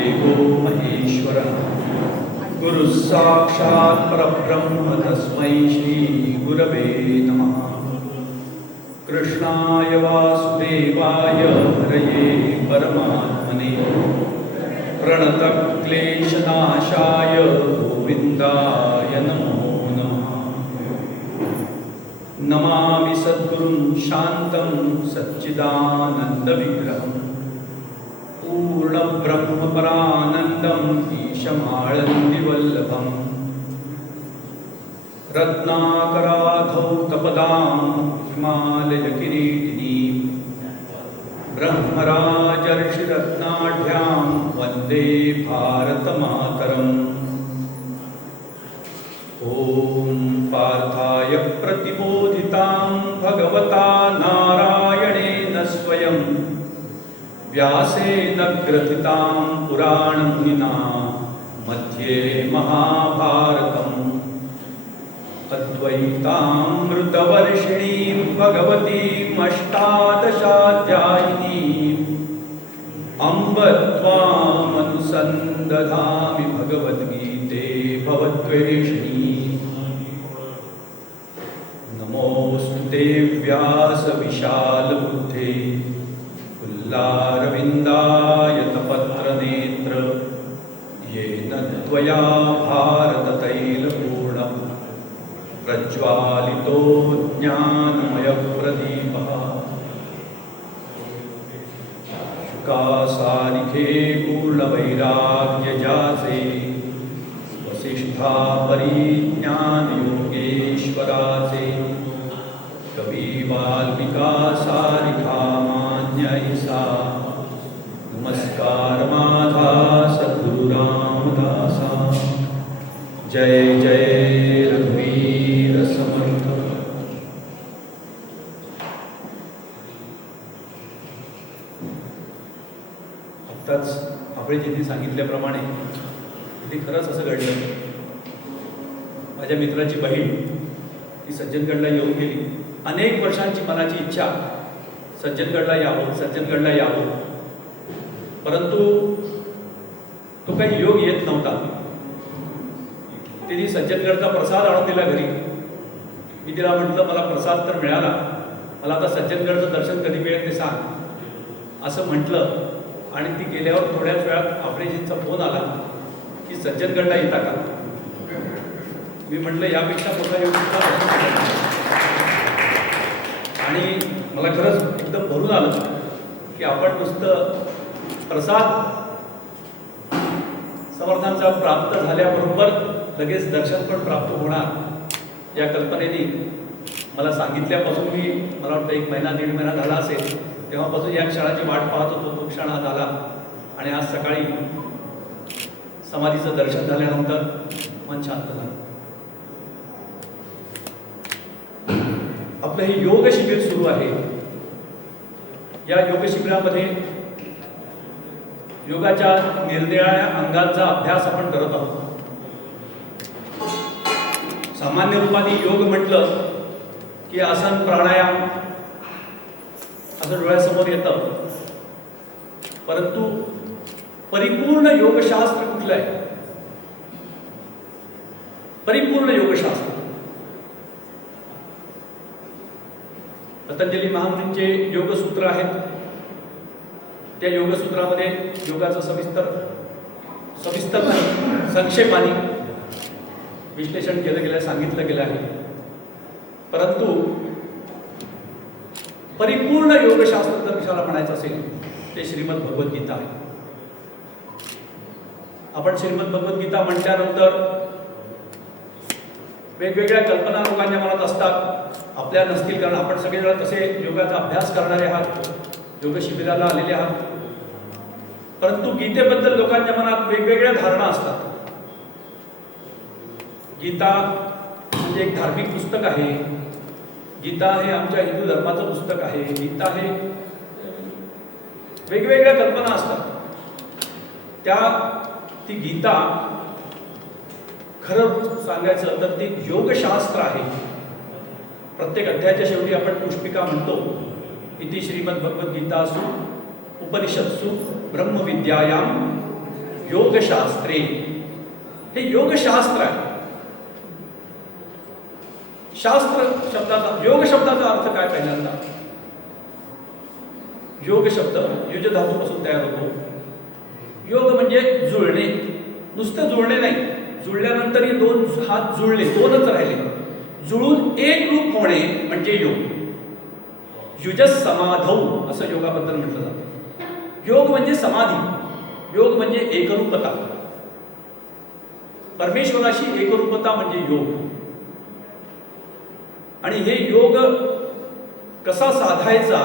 देवो महेश्वरः गुरुः साक्षात् परब्रह्म तस्मै श्री गुरवे नमः। कृष्णाय वासुदेवाय हरये परमात्मने प्रणतक्लेशनाशाय गोविन्दाय नमो नमः। नमामि सद्गुरुं शान्तं सच्चिदानन्दविग्रहं पूर्णब्रह्मपरानन्दं ईशमाळन्दिवल्लभम् रत्नाकराधौतपदां हिमालयकिरीटिनीं ब्रह्मराजर्षिरत्नाढ्यां वन्दे भारतमातरम्। ॐ पार्थाय प्रतिबोधितां भगवता नारायणेन स्वयं व्यासेन ग्रथितां पुराणमुनिना मध्ये महाभारतम् अद्वैतामृतवर्षिणीं भगवतीम् अष्टादशाध्यायिनीम् अम्ब त्वामनुसन्दधामि भगवद्गीते भवद्वेषिणी। नमोऽस्तु ते व्यासविशालबुद्धे पुल्लारविन्दायतपत्रनेत्र येन त्वया भारततैलपूर्णं प्रज्वालितो ज्ञानमयप्रदीपः। शुकासारिखे पूर्णवैराग्यजासे वसिष्ठापरिज्ञानयोगेश्वरासे कविवाल्मीकासारिकामान्यैसा नमस्कार माधा सद्गुरुरामदासा। जय जय रघुवीर समर्थ। आत्ताच आपळेजींनी सांगितल्याप्रमाणे ते खरंच असं घडलं। माझ्या मित्राची बहीण ती सज्जनगडला येऊन गेली। अनेक वर्षांची मनाची इच्छा सज्जनगडला यावं, परंतु तो काही योग येत नव्हता। तिने सज्जनगडचा प्रसाद आणून दिला घरी। मी तिला म्हटलं मला प्रसाद तर मिळाला, मला आता सज्जनगडचं दर्शन कधी मिळेल ते सांग असं म्हटलं। आणि ती गेल्यावर थोड्याच वेळात आपळेजींचा फोन आला की सज्जनगडला येता का। मी म्हटलं यापेक्षा मोठा योग आणि मला खरंच एकदम भरून आलं की आपण नुसतं प्रसाद समर्थांचा प्राप्त झाल्याबरोबर लगेच दर्शन पण प्राप्त होणार या कल्पनेने मला सांगितल्यापासून मला वाटतं 1 महिना 1.5 महिना झाला असेल तेव्हापासून या क्षणाची वाट पाहत होतो। तो क्षण आज आला आणि आज सकाळी समाधीचं दर्शन झाल्यानंतर मन शांत झालं। आपलं हे योग शिबिर सुरू आहे। या योग शिबिरामध्ये योगाच्या निरनिराळ्या अंगांचा अभ्यास आपण करत आहोत। सामान्य रूपाने योग म्हटलं की आसन प्राणायाम असं डोळ्यासमोर येतं, परंतु परिपूर्ण योगशास्त्र कुठलं आहे? परिपूर्ण योगशास्त्र पतंजली महामुनींचे योगसूत्र आहेत। त्या योगसूत्रामध्ये योगाचं सविस्तर संक्षेपाने विश्लेषण केलं गेलं, सांगितलं गेलं आहे। परंतु परिपूर्ण योगशास्त्र जर विषयाला म्हणायचं असेल ते श्रीमद भगवद्गीता आहे। आपण श्रीमद भगवद्गीता म्हटल्यानंतर वेगवेगळ्या कल्पना लोकांच्या मनात असतात, आपल्या नसतील, कारण आपण सगळेजण तसे योगाचा अभ्यास करणारे आहात, योग शिबिराला आलेले आहात। परंतु गीतेबद्दल लोकांच्या मनात वेगवेगळ्या धारणा असतात। गीता म्हणजे एक धार्मिक पुस्तक आहे, गीता हे आमच्या हिंदू धर्माचं पुस्तक आहे, गीता हे वेगवेगळ्या कल्पना असतात। ती गीता खरं सांगायचं तर ती योगशास्त्र आहे। प्रत्येक अध्यायाच्या शेवटी आपण पुष्पिका म्हणतो, इति श्रीमद् भगवद्गीतासु उपनिषत्सु ब्रह्मविद्यायां योगशास्त्रे, हे योगशास्त्र आहे. शास्त्र शब्दाचा, योग शब्दाचा अर्थ काय? पहिल्यांदा योग शब्द युज धातूपासून तयार होतो. योग म्हणजे जुळणे, नुसतं जुळणे नाही, जुळल्यानंतर दोन हात जुळले, दोनच राहिले, जुळून एक रूप होणे म्हणजे योग. युजस समाधौ असं योगाबद्दल म्हटलं जातं. योग म्हणजे समाधी, योग म्हणजे एकरूपता, परमेश्वराशी एकरूपता म्हणजे योग. आणि हे योग कसा साधायचा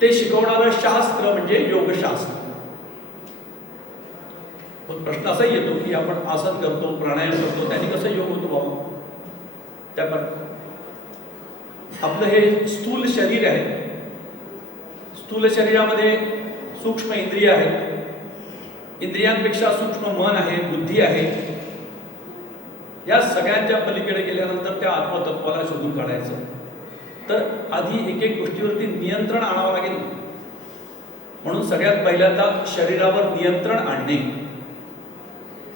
ते शिकवणारं शास्त्र म्हणजे योगशास्त्र. पण प्रश्न असाही येतो की आपण आसन करतो, प्राणायाम करतो, त्याने कसं योग होतो बाबा? त्यापर आपलं हे स्थूल शरीर आहे, स्थूल शरीरामध्ये सूक्ष्म इंद्रिय आहेत, इंद्रियांपेक्षा सूक्ष्म मन आहे, बुद्धी आहे. या सगळ्यांच्या पलीकडे गेल्यानंतर त्या आत्मतत्वाला शोधून काढायचं. तर आधी एक एक गोष्टीवरती नियंत्रण आणावं लागेल. म्हणून सगळ्यात पहिल्यांदा शरीरावर नियंत्रण आणणे.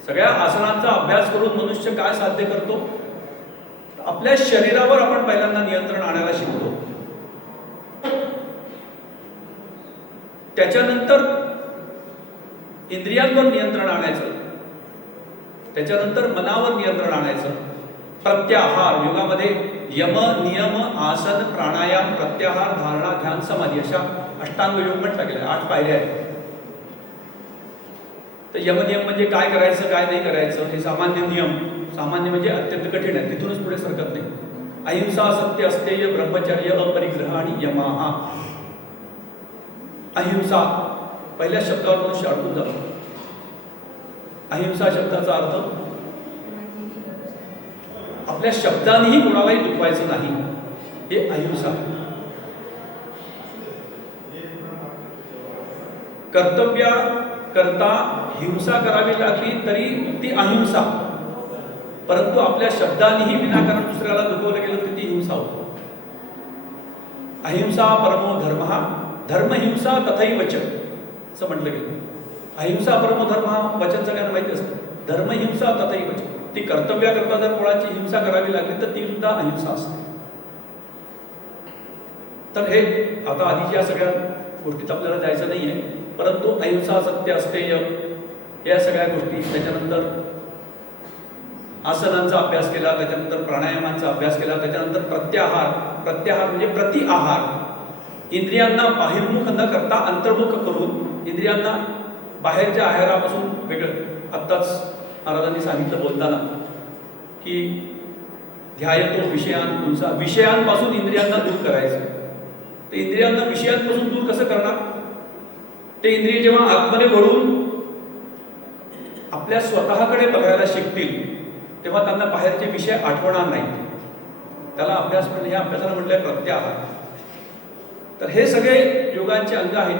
सगळ्या आसनांचा अभ्यास करून मनुष्य काय साध्य करतो? आपल्या शरीरावर आपण पहिल्यांदा नियंत्रण आणायला शिकतो. त्याच्यानंतर इंद्रियांवर नियंत्रण आणायचं, त्याच्यानंतर मनावर नियंत्रण आणायचं. प्रत्याहार, योगामध्ये यम, नियम, आसन, प्राणायाम, प्रत्याहार, धारणा, ध्यान, समाधी अशा अष्टांग योग म्हटलं गेलं. 8 पायऱ्या आहेत. तर यमनियम म्हणजे काय करायचं काय नाही करायचं, हे सामान्य नियम. सामान्य म्हणजे अत्यंत कठीण आहे, तिथूनच पुढे सरकत नाही. अहिंसा, सत्य, अस्तेय, ब्रह्मचर्य, अपरिग्रह आणि यमाहा. अहिंसा, पहिल्या शब्दावर मनुष्य अडकून जातो. अहिंसा शब्दाचा अर्थ आपल्या शब्दानेही कोणालाही दुखवायचं नाही, हे अहिंसा. कर्तव्य करता हिंसा करावी लागली तरी ती अहिंसा, परंतु आपल्या शब्दानेही विनाकारण दुसऱ्याला दुखवलं गेलं तर ती हिंसा होती. अहिंसा परमो धर्म, धर्महिंसा तथैवच असं म्हटलं गेलं. अहिंसा परमो धर्म वचन सगळ्यांना माहिती असतं. धर्महिंसा तथैवच, ती कर्तव्याकरता जर कोणाची हिंसा करावी लागली तर ती सुद्धा अहिंसा असते. तर हे आता आधीच्या सगळ्या गोष्टीत आपल्याला जायचं नाही आहे, परंतु अहिंसा, सत्य, अस्तेय या सगळ्या गोष्टी, त्याच्यानंतर आसनांचा अभ्यास केला, त्याच्यानंतर प्राणायामांचा अभ्यास केला, त्याच्यानंतर प्रत्याहार. प्रत्याहार म्हणजे प्रति आहार, इंद्रियांना बाहेरमुख न करता अंतर्मुख करून इंद्रियांना बाहेरच्या आहारापासून वेगळं. आत्ताच महाराजांनी सांगितलं बोलताना की ध्यायतो विषयान पुंसा, विषयांपासून इंद्रियांना दूर करायचं. ते इंद्रियांना विषयांपासून दूर कसं करणार? ते इंद्रिय जेव्हा आतमध्ये वळून आपल्या स्वतःकडे बघायला शिकतील तेव्हा त्यांना बाहेरचे विषय आठवणार नाहीत. त्याला अभ्यास म्हणजे ह्या अभ्यासाला म्हटलंय प्रत्याहार. तर हे सगळे योगांचे अंग आहेत.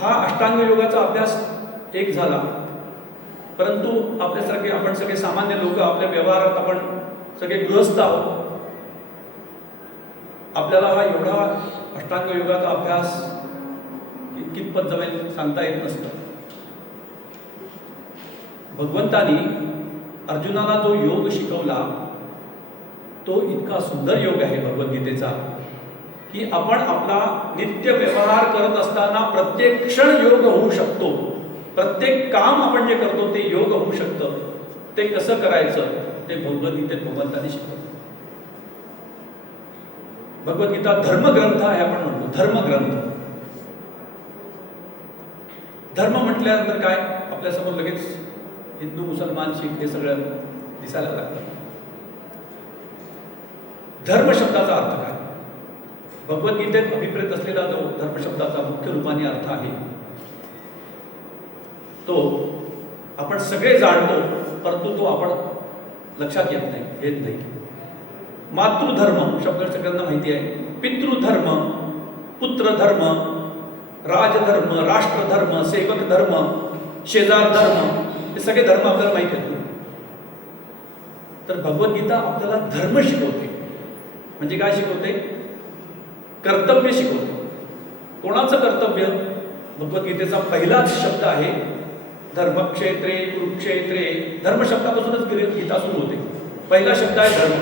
हा अष्टांग योगाचा अभ्यास एक झाला, परंतु आपल्यासारखे आपण सगळे सामान्य लोक, आपल्या व्यवहारात आपण सगळे गृहस्थ आहोत. आपल्याला हा एवढा अष्टांग योगाचा अभ्यास कितपत जमेल सांगता येत नसतं. भगवंतानी अर्जुनाला जो योग शिकवला तो इतका सुंदर योग आहे भगवद्गीतेचा की आपण आपला नित्य व्यवहार करत असताना प्रत्येक क्षण योग होऊ शकतो. प्रत्येक काम आपण जे करतो ते योग होऊ शकतं. ते कसं करायचं ते भगवद्गीतेत भगवंतानी शिकवलं. भगवद्गीता धर्मग्रंथ आहे, आपण म्हणतो धर्मग्रंथ. धर्म म्हटल्यानंतर काय आपल्यासमोर लगेच हिंदू, मुसलमान, शीख हे सगळं दिसायला लागतं. धर्म शब्दाचा अर्थ काय? भगवद्गीतेत अभिप्रेत असलेला जो धर्म शब्दाचा मुख्य रूपाने अर्थ आहे तो आपण सगळे जाणतो, परंतु तो आपण लक्षात येत नाही, घेत नाही. मातृधर्म शब्द सगळ्यांना माहिती आहे. पितृधर्म, पुत्रधर्म, राजधर्म, राष्ट्रधर्म, सेवक धर्म, शेजार धर्म, हे सगळे धर्म आपल्याला माहिती आहेत. तर भगवद्गीता आपल्याला धर्म शिकवते. म्हणजे काय शिकवते? कर्तव्य शिकवते. कोणाचं कर्तव्य? भगवद्गीतेचा पहिलाच शब्द आहे धर्मक्षेत्रे कुरुक्षेत्रे. धर्म शब्दापासूनच गीता सुरू होते. पहिला शब्द आहे धर्म.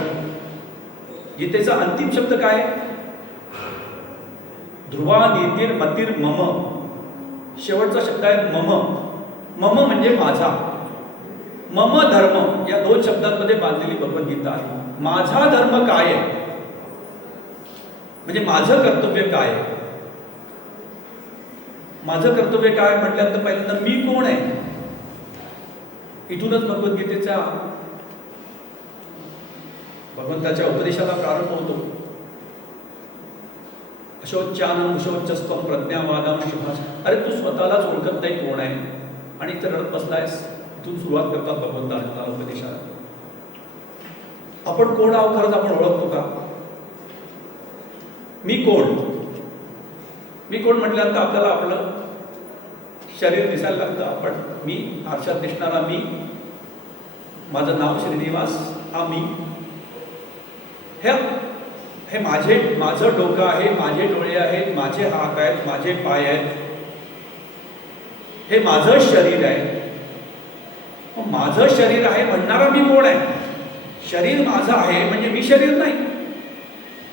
गीतेचा अंतिम शब्द काय? ध्रुवा नीतीर मतीर मम. शेवटचा शब्द आहे मम. मम म्हणजे माझा. मम धर्म या दोन शब्दांमध्ये बांधलेली भगवद्गीता आहे. माझा धर्म काय आहे म्हणजे माझं कर्तव्य काय आहे. माझं कर्तव्य काय म्हटल्यानंतर पहिल्यांदा मी कोण आहे इथूनच भगवंताच्या उपदेशाला प्रारंभ होतो. अशोच्यानम उशोच्चस्त्वं प्रज्ञावादाम शुभास. अरे तू स्वतःलाच ओळखत नाही कोण आहे आणि इथे रडत बसलायस. इथून सुरुवात करतात भगवंताच्या उपदेशाला. आपण कोण आहोत खरंच आपण ओळखतो का? मी कोण म्हटल्यानंतर आपल्याला आपलं शरीर दिसायला लागतं. आपण मी आरशात दिसणारा मी, माझं नाव श्रीनिवास, हा मी. हे माझं डोकं आहे, माझे डोळे आहेत, माझे हात आहेत, माझे पाय आहेत, हे माझं शरीर आहे. माझं शरीर आहे म्हणणारा मी कोण आहे? शरीर माझं आहे म्हणजे मी शरीर नाही.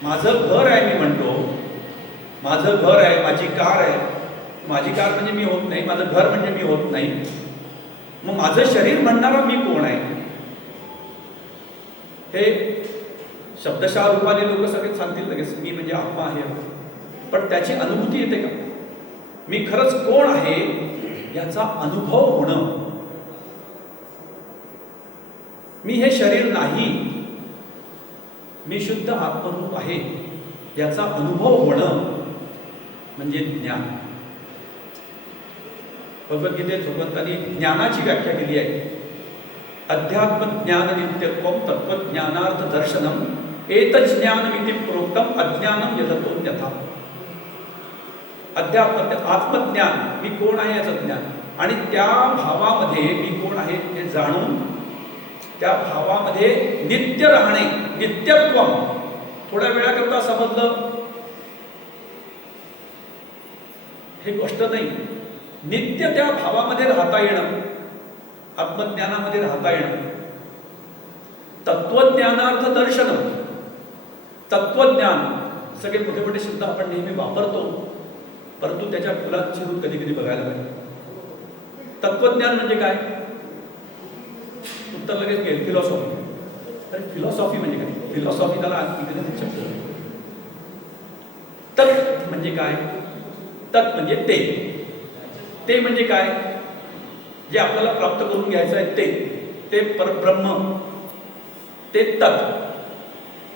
माझं घर आहे मी म्हणतो. माझं घर आहे, माझी कार आहे. माझी कार म्हणजे मी होत नाही, माझं घर म्हणजे मी होत नाही. मग माझं शरीर म्हणणारा मी कोण आहे? हे शब्दशः रूपाने लोक सगळे सांगतील लगेच मी म्हणजे आत्मा आहे. पण त्याची अनुभूती येते का? मी खरंच कोण आहे याचा अनुभव होणं. मी हे शरीर नाही, मी शुद्ध आत्मरूप आहे याचा अनुभव होणं म्हणजे ज्ञान. भगवद्गीतेत भगवंतांनी ज्ञानाची व्याख्या केली आहे. अध्यात्म ज्ञान नित्यत्वम तत्वज्ञानार्थ दर्शनम एतज्ज्ञानमिति प्रोक्तम अज्ञानम यथतोऽन्यथा. अध्यात्म आत्मज्ञान मी कोण आहे याचं ज्ञान आणि त्या भावामध्ये मी कोण आहे हे जाणून त्या भावामध्ये नित्य राहणे. नित्यत्वम थोड्या वेळाकरता समजलं हे गोष्ट नाही. नित्य त्या भावामध्ये राहता येणं, आत्मज्ञानामध्ये राहता येणं. तत्वज्ञानार्थ दर्शन. तत्वज्ञान सगळे मोठे मोठे शब्द आपण नेहमी वापरतो परंतु त्याच्या फुलात शिरून कधी कधी बघायला पाहिजे. तत्वज्ञान म्हणजे काय? उत्तर लगेच घेईल फिलॉसॉफी. तर फिलॉसॉफी म्हणजे काय? फिलॉसॉफी त्याला इंग्रजीत शब्द. तत् म्हणजे काय? तत् म्हणजे ते म्हणजे काय? जे आपल्याला प्राप्त करून घ्यायचं आहे ते परब्रह्म, ते तत्.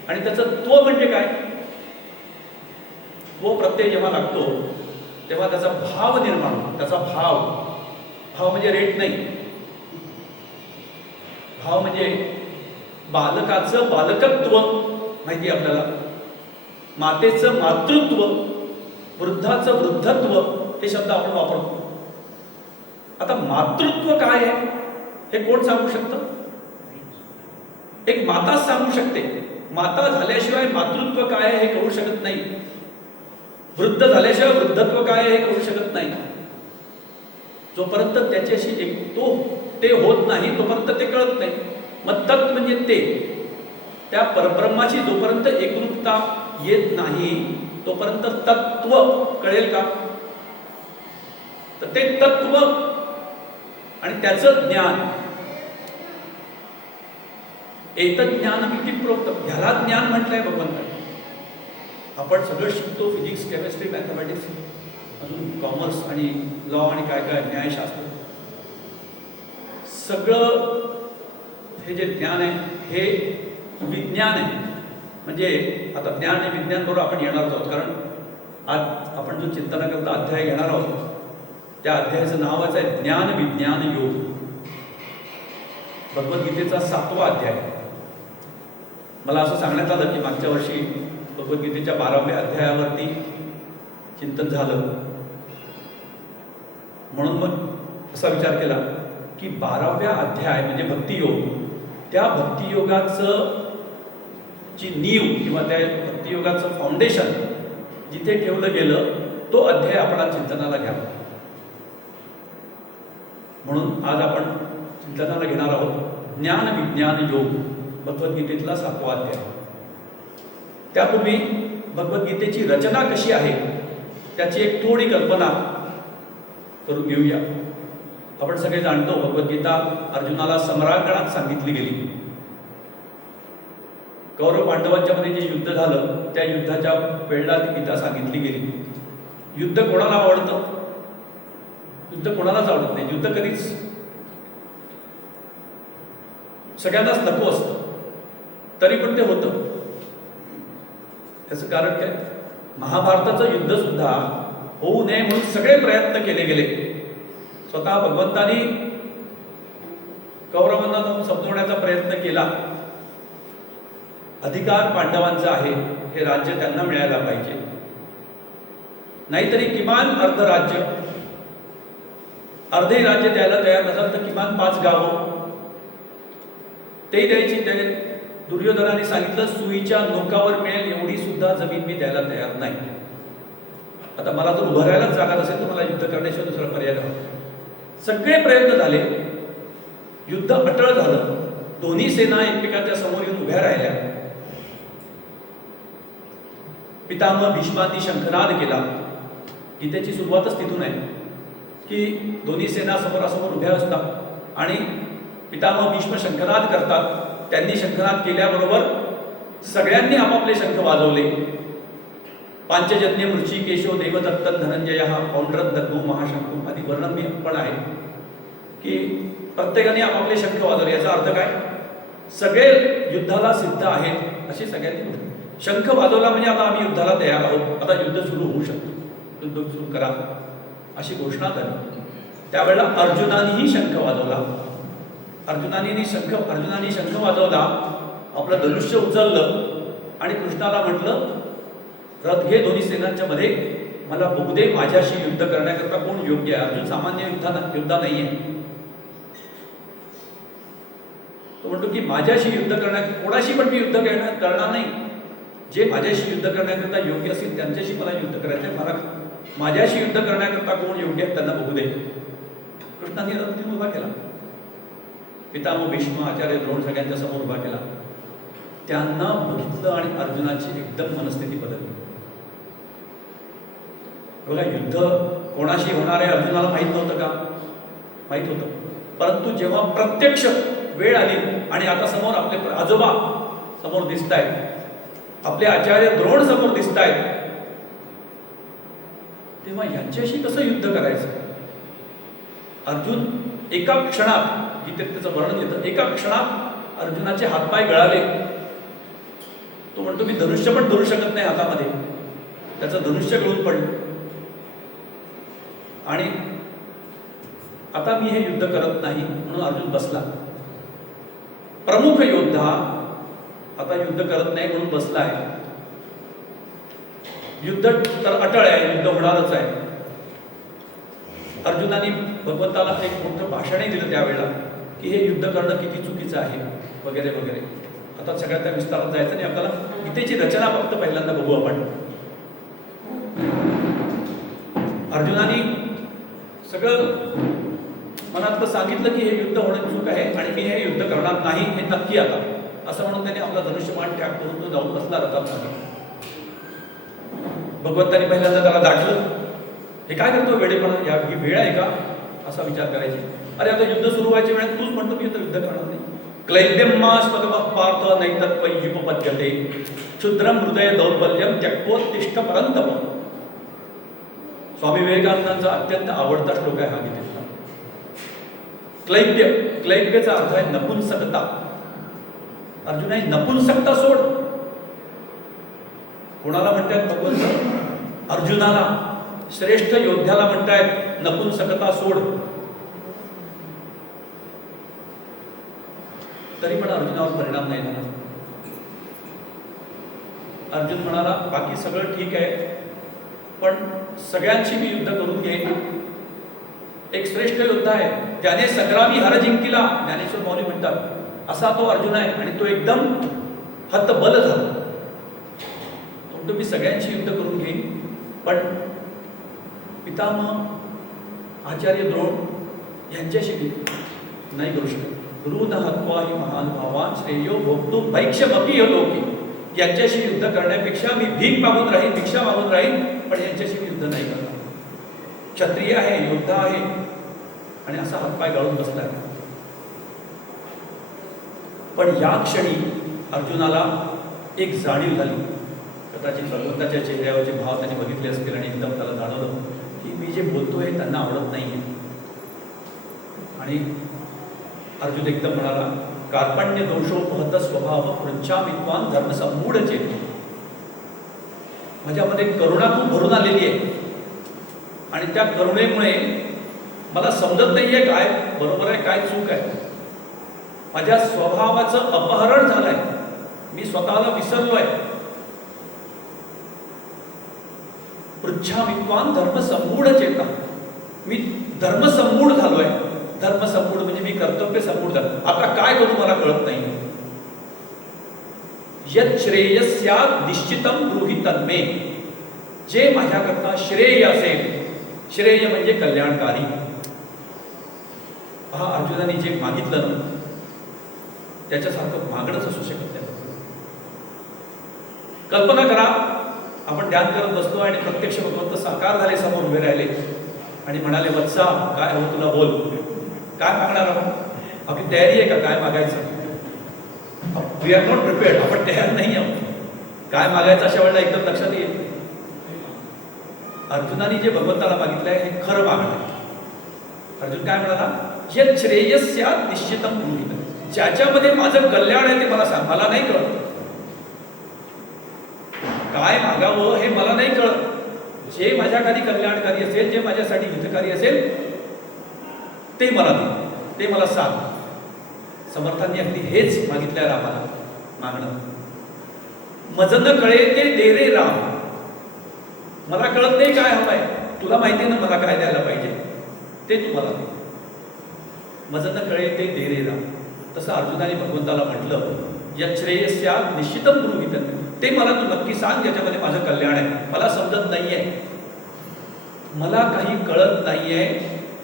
आणि त्याचं त्व म्हणजे काय? त्व प्रत्यय जेव्हा लागतो तेव्हा त्याचा भाव निर्माण होतो. त्याचा भाव म्हणजे रेट नाही. भाव म्हणजे बालकाचं बालकत्व माहिती आपल्याला, मातेचं मातृत्व, वृद्धाचं वृद्धत्व हे शब्द आपण वापरतो. आता मातृत्व काय आहे हे कोण सांगू शकतं? एक माताच सांगू शकते. माता झाल्याशिवाय मातृत्व काय आहे हे कळू शकत नाही. वृद्ध झाल्याशिवाय वृद्धत्व काय आहे हे कळू शकत नाही. जोपर्यंत त्याच्याशी ते होत नाही तोपर्यंत ते कळत नाही. मग तत् म्हणजे त्या परब्रह्माची जोपर्यंत एकरूपता येत नाही तोपर्यंत तत्व कळेल का? तर ते तत्व आणि त्याचं ज्ञान, एतज्ज्ञानमिति प्रोक्तम, ह्याला ज्ञान म्हटलंय भगवंताने. आपण सगळं शिकतो, फिजिक्स, केमिस्ट्री, मॅथमॅटिक्स, अजून कॉमर्स आणि लॉ आणि काय काय न्यायशास्त्र, सगळं हे जे ज्ञान आहे हे विज्ञान आहे. म्हणजे आता ज्ञान आणि विज्ञान बरोबर आपण येणार आहोत. कारण आज आपण जो चिंतनाकरता अध्याय घेणार आहोत त्या अध्यायाचं नावाचं आहे ज्ञान विज्ञान योग. भगवद्गीतेचा 7वा अध्याय. मला असं सांगण्यात आलं की मागच्या वर्षी भगवद्गीतेच्या 12व्या अध्यायावरती चिंतन झालं. म्हणून मग असा विचार केला की 12व्या अध्याय म्हणजे भक्तियोग, त्या भक्तियोगाचं ची नीव किंवा त्या भक्तियोगाचं फाउंडेशन जिथे ठेवलं गेलं तो अध्याय आपण चिंतनाला घ्यावा. म्हणून आज आपण चिंतनाला घेणार आहोत ज्ञान विज्ञान योग, भगवद्गीतेतला 7वा अध्याय. त्यापूर्वी भगवद्गीतेची रचना कशी आहे त्याची एक थोडी कल्पना करून घेऊया. आपण सगळे जाणतो भगवद्गीता अर्जुनाला सम्रांगणात सांगितली गेली. कौरव पांडवांच्या मध्ये जे युद्ध झालं त्या युद्धाच्या वेळेला ती गीता सांगितली गेली. युद्ध कोणाला आवडतं? युद्ध कोणालाच आवडत नाही. युद्ध कधीच सगळ्यांनाच नको असतं, तरी पण ते होतं. त्याचं कारण काय? महाभारताचं युद्ध सुद्धा होऊ नये म्हणून सगळे प्रयत्न केले गेले. स्वतः भगवंतानी कौरवांना जाऊन समजवण्याचा प्रयत्न केला. अधिकार पांडवांचा आहे, हे राज्य त्यांना मिळायला पाहिजे, नाहीतरी किमान अर्ध राज्य, अर्धे राज्य द्यायला तयार नसाल तर किमान 5 गावं ते द्यायची. त्या दुर्योधनाने सांगितलं सुईच्या नोकावर मिळेल एवढी सुद्धा जमीन मी द्यायला तयार नाही. आता मला जर उभं राहायलाच जागा नसेल तर मला युद्ध करण्याशिवाय दुसरा पर्याय नव्हता. सगळे प्रयत्न झाले, युद्ध अटळ झालं, दोन्ही सेना एकमेकांच्या समोर येऊन उभ्या राहिल्या. पितामह भीष्मांनी शंखनाद केला. गीतेची सुरुवातच तिथून आहे की दोन्ही सेना समोरासमोर उभ्या असतात आणि पितामह भीष्म शंखनाद करतात. त्यांनी शंखनाद केल्याबरोबर सगळ्यांनी आपापले शंख वाजवले. पांचजन्य ऋषिकेशो देवदत्त धनंजय पौंड्रत दग्गो महाशंकू आदी वर्णन मी पण आहे की प्रत्येकाने आपापले शंख वाजवले. याचा अर्थ काय? सगळे युद्धाला सिद्ध आहेत असे सगळ्यांनी शंख वाजवला म्हणजे आता आम्ही युद्धाला तयार आहोत, आता युद्ध सुरू होऊ शकतो, युद्ध सुरू करा अशी घोषणा झाली. त्यावेळेला अर्जुनानेही शंख वाजवला. अर्जुनाने शंख वाजवला, आपलं धनुष्य उचललं आणि कृष्णाला म्हटलं रथ घे दोन्ही सेनांच्या मध्ये, मला बघू दे माझ्याशी युद्ध करण्याकरता कोण योग्य आहे. अर्जुन सामान्य योद्धा नाहीये. तो म्हणतो की माझ्याशी युद्ध कोणाशी पण मी युद्ध करणार नाही. जे माझ्याशी युद्ध करण्याकरता योग्य असेल त्यांच्याशी मला युद्ध करायचंय. मला माझ्याशी युद्ध करण्याकरता कोण योग्य आहे त्यांना बघू दे. कृष्णाने रथ उभा केला. पितामह भीष्म आचार्य द्रोण सगळ्यांच्या समोर उभा केला. त्यांना बघितलं आणि अर्जुनाची एकदम मनस्थिती बदलली. बघा, युद्ध कोणाशी होणार आहे अर्जुनाला माहीत नव्हतं का? माहीत होतं. परंतु जेव्हा प्रत्यक्ष वेळ आली आणि आता समोर आपले आजोबा समोर दिसत आहेत, आपले आचार्य द्रोण समोर दिसत आहेत, तेव्हा यांच्याशी कसं युद्ध करायचं? अर्जुन एका क्षणात, गीतेत त्याचं वर्णन येतं, एका क्षणात अर्जुनाचे हातपाय गळाले. तो म्हणतो मी धनुष्य पण धरू शकत नाही हातामध्ये. त्याचं धनुष्य गळून पडलं आणि आता मी हे युद्ध करत नाही म्हणून अर्जुन बसला. प्रमुख योद्धा आता युद्ध करत नाही म्हणून बसला आहे. युद्ध तर अटळ आहे, युद्ध होणारच आहे. अर्जुनाने भगवंताला एक मोठं भाषणही दिलं त्यावेळेला की हे युद्ध करणं किती चुकीचं आहे वगैरे वगैरे. आता सगळ्या त्या विस्तारात जायचं नाही आपल्याला. गीतेची रचना फक्त पहिल्यांदा बघू आपण. अर्जुनाने सगळं मनातलं सांगितलं की हे युद्ध होणं चूक आहे आणि मी हे युद्ध करणार नाही हे नक्की आता, असं म्हणून त्याने आपला धनुष्यबाण त्याग करून तो जाऊन बसला रथात. भगवंतानी पहिल्यांदा त्याला दाटलं. हे काय करतो वेळेपणा, ही वेळ आहे का असा विचार करायचे. अरे आता युद्ध सुरू व्हायच्या वेळेत तूच म्हणतो मी आता युद्ध करणार नाही. क्लैब्यमास्पदमः पार्थ नैतत्वयुपपद्यते क्षुद्रम हृदय दौर्बल्यम त्यक्तोत्तिष्ठ परंतप. स्वामी विवेकानंदांचा अत्यंत आवडता श्लोक आहे हा गीतेतला. क्लैब्यचा अर्थ आहे नपुंसकता. अर्जुन आहे नपुंसकता सोड. कोणाला म्हणतात भगवंत? अर्जुनाला, श्रेष्ठ योद्ध्याला म्हणतायत नपुंसकता सोड. तरी पण अर्जुनावर परिणाम नाही झाला. अर्जुन म्हणाला बाकी सगळं ठीक आहे पण सगळ्यांशी मी युद्ध करून घेईन. एक श्रेष्ठ योद्धा आहे, त्याने संग्रामी हर जिंकिला, ज्ञानेश्वर माऊली म्हणतात, असा तो अर्जुन आहे. आणि तो एकदम हतबल झाला. तो मी सगळ्यांशी युद्ध करून घेईन. पण पितामह आचार्य द्रोण यांच्याशी नाही करू शकत. गुरु न हत्वा हि महान भावान श्रेयो भोगतो भैक्षमपी लोके. यांच्याशी युद्ध करण्यापेक्षा मी भीक मागून राहीन, भिक्षा मागून राहीन, पण यांच्याशी मी युद्ध नाही करणार. क्षत्रिय आहे, योद्धा आहे, आणि असा हातपाय गाळून बसलाय. पण या क्षणी अर्जुनाला एक जाणीव झाली. कदाचित भगवंताच्या चेहऱ्यावरचे भाव त्यांनी बघितले असतील आणि एकदम त्याला जाणवलं की मी जे बोलतोय त्यांना आवडत नाहीये. आणि अर्जुन एकदम म्हणाला, कार्पण्य दोषोपहत स्वभाव पृच्छामित्वान धर्मसमूढ चेतो. माझ्यामध्ये करुणा खूप भरून आलेली आहे आणि त्या करुणेमुळे मला समजत नाहीये काय बरोबर आहे काय चूक आहे. माझ्या स्वभावाचं अपहरण झालंय, मी स्वतःला विसरलोय. पृच्छामित्वान धर्मसमूढ चेता. मी धर्मसमूढ झालोय. धर्मसमूढ म्हणजे मी कर्तव्य समूढ झालो. आता काय करू मला कळत नाही. यत् श्रेयस्यात् निश्चितं ब्रूहि तन्मे. जे माझ्याकरता श्रेय असेल, श्रेय म्हणजे कल्याणकारी. हा अर्जुनाने जे मागितलं ना त्याच्यासारखं मागणंच असू शकत नाही. कल्पना करा, आपण ध्यान करत बसतो आणि प्रत्यक्ष भगवंत साकार झाले, समोर उभे राहिले आणि म्हणाले, वत्सा काय हवं तुला, बोल, काय मागणार आहोत, आपली तयारी आहे का, काय मागायचं. वी आर नॉट प्रिपेअर्ड, आपण तयार नाही आहोत. काय मागायचं अशा वेळेला एकदम लक्षात येत. अर्जुनाने जे भगवंताला मागितलंय हे खरं मागणं. अर्जुन काय म्हणाला, यत् श्रेयस्यात् निश्चितं ब्रूहि. ज्याच्यामध्ये माझं कल्याण आहे ते मला सांग. मला नाही कळत काय मागावं, हे मला नाही कळत. जे माझ्यासाठी कल्याणकारी असेल, जे माझ्यासाठी हितकारी असेल ते मला दे, ते मला सांग. समर्थांनी अगदी हेच मागितलंय रामाला मागणं. मज न कळे ते दे रे राम. मला कळत नाही काय हवंय, तुला माहिती ना मला काय द्यायला पाहिजे, ते तू मला दे. मज न कळे ते दे रे राम. तसं अर्जुनाने भगवंताला म्हटलं, यत् श्रेयस्यात् निश्चितं ब्रूहि तन्मे. ते मला तू नक्की सांग ज्याच्यामध्ये माझं कल्याण आहे. मला समजत नाहीये, मला काही कळत नाहीये.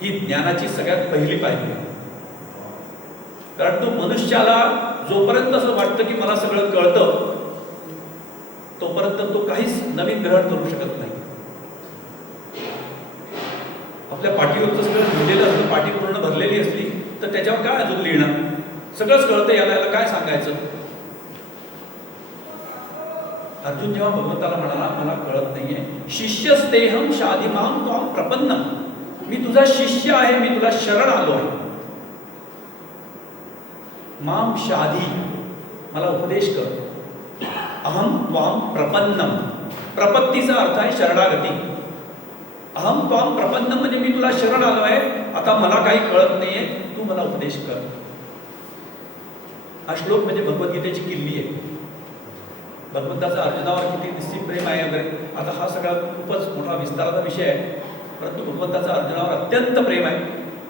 ही ज्ञानाची सगळ्यात पहिली पायरी आहे. कारण तो मनुष्याला जोपर्यंत असं वाटतं की मला सगळं कळतं तोपर्यंत तो काहीच नवीन ग्रहण करू शकत नाही. आपल्या पाठीवरचं सगळं लिहिलेलं असतं, पाठी पूर्ण भरलेली असली तर त्याच्यावर काय अजून लिहिणं, सगळंच कळतं, याला काय सांगायचं. अर्जुन जेव्हा भगवंताला म्हणाला मला कळत नाहीये, शिष्यस्तेहम शाधिमां त्वां प्रपन्नम. मी तुझा शिष्य आहे, मी तुला शरण आलो आहे. माम शाधी, मला उपदेश कर. अहम त्वां प्रपन्नम, प्रपत्तीचा अर्थ आहे शरणागती. अहम त्वां प्रपन्नम म्हणजे मी तुला शरण आलो आहे, आता मला काही कळत नाहीये, तू मला उपदेश कर. हा श्लोक म्हणजे भगवद्गीतेची किल्ली आहे. भगवंताचा अर्जुनावर किती निश्चित प्रेम आहे वगैरे, आता हा सगळा खूपच मोठा विस्ताराचा विषय आहे. परंतु भगवंताचा अर्जुनावर अत्यंत प्रेम आहे.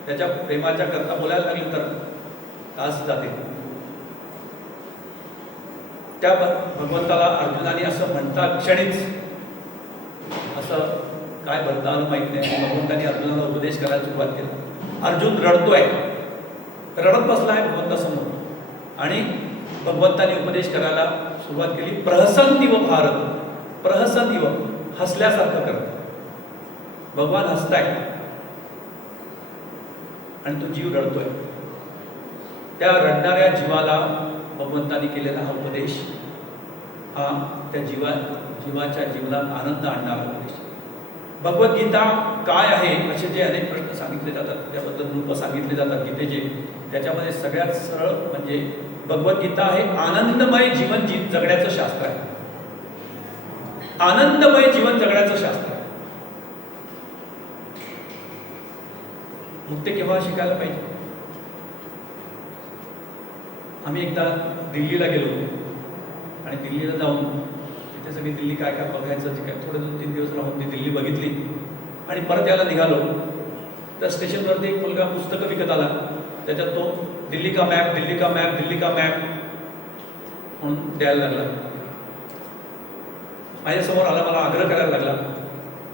त्याच्या प्रेमाच्या करता बोलायला लागले तर तास जाते. त्या भगवंताला अर्जुनाने असं म्हणता क्षणीच असं काय भरता आलं माहित नाही, भगवंताने अर्जुनाला उपदेश करायला सुरुवात केला. अर्जुन रडतोय, रडत बसलाय भगवंतासमोर आणि भगवंताने उपदेश करायला सुरुवात केली. प्रहसन्निव भारत, प्रहसन्निव हसल्यासारखं करत. भगवान हसताय आणि तो जीव रडतोय. त्या रडणाऱ्या जीवाला भगवंताने केलेला हा उपदेश हा त्या जीवाच्या जीवनात आनंद आणणारा उपदेश. भगवद्गीता काय आहे असे जे अनेक प्रश्न सांगितले जातात, त्याबद्दल रूप सांगितले जातात गीतेचे, त्याच्यामध्ये सगळ्यात सरळ म्हणजे भगवद्गीता हे आनंदमय जीवन जगण्याचं शास्त्र आहे. आनंदमय जीवन जगण्याचं शास्त्र आहे. मग ते केव्हा शिकायला पाहिजे. आम्ही एकदा दिल्लीला गेलो आणि दिल्लीला जाऊन तिथे सगळी दिल्ली काय काय बघायचं जे काय थोडे 2-3 दिवस राहून ती दिल्ली बघितली आणि परत यायला निघालो तर स्टेशनवरती एक मुलगा पुस्तकं विकत आला. त्याच्यात तो दिल्ली का मॅप, दिल्ली का मॅप, दिल्ली का मॅप म्हणून द्यायला लागला. माझ्यासमोर आला, मला आग्रह करायला लागला,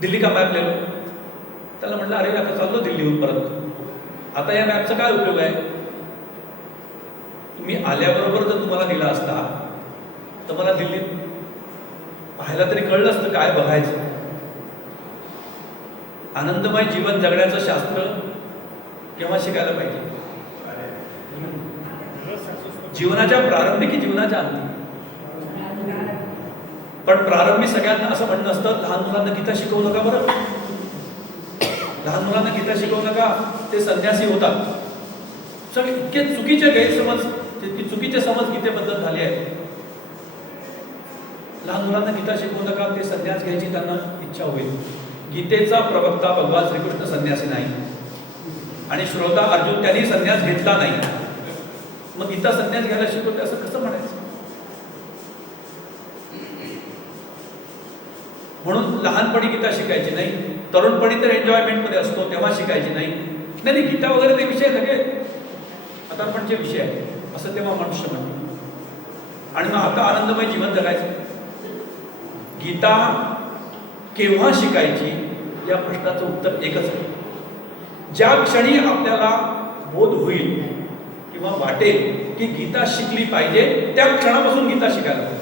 दिल्ली का मॅप लिहिलो. त्याला म्हटलं, अरे आता चाललो दिल्लीहून परत. आता या मॅपचा काय उपयोग आहे? तुम्ही आल्याबरोबर जर तुम्हाला दिला असता तर मला दिल्लीत पाहायला तरी कळलं असतं काय बघायचं. आनंदमय जीवन जगण्याचं शास्त्र केव्हा शिकायला पाहिजे? जीवनाच्या प्रारंभी की जीवनाच्या अंती? पण प्रारंभी सगळ्यांना असं म्हणणं असतं, लहान मुलांना गीता शिकवू नका बरं, लहान मुलांना गीता शिकवू नका, ते संन्यासी होतात. सगळे इतके चुकीचे गैरसमज, चुकीचे समज गीतेबद्दल झाले आहेत. लहान मुलांना गीता शिकवू नका, ते संन्यास घ्यायची त्यांना इच्छा होईल. गीतेचा प्रवक्ता भगवान श्रीकृष्ण संन्यासी नाही आणि श्रोता अर्जुन त्यांनी संन्यास घेतला नाही. मग गीता संन्यास घ्यायला शिकवते असं कसं म्हणायचं? म्हणून लहानपणी गीता शिकायची नाही, तरुणपणी तर एन्जॉयमेंट मध्ये असतो तेव्हा शिकायची नाही. नाही गीता वगैरे ते विषय सगळे आतापर्यंतचे विषय आहे असं तेव्हा मनुष्य म्हणतो. आणि मग आता आनंदमय जीवन जगायचं. गीता केव्हा शिकायची या प्रश्नाचं उत्तर एकच आहे. ज्या क्षणी आपल्याला बोध होईल किंवा वाटेल की गीता शिकली पाहिजे त्या क्षणापासून गीता शिकायला पाहिजे.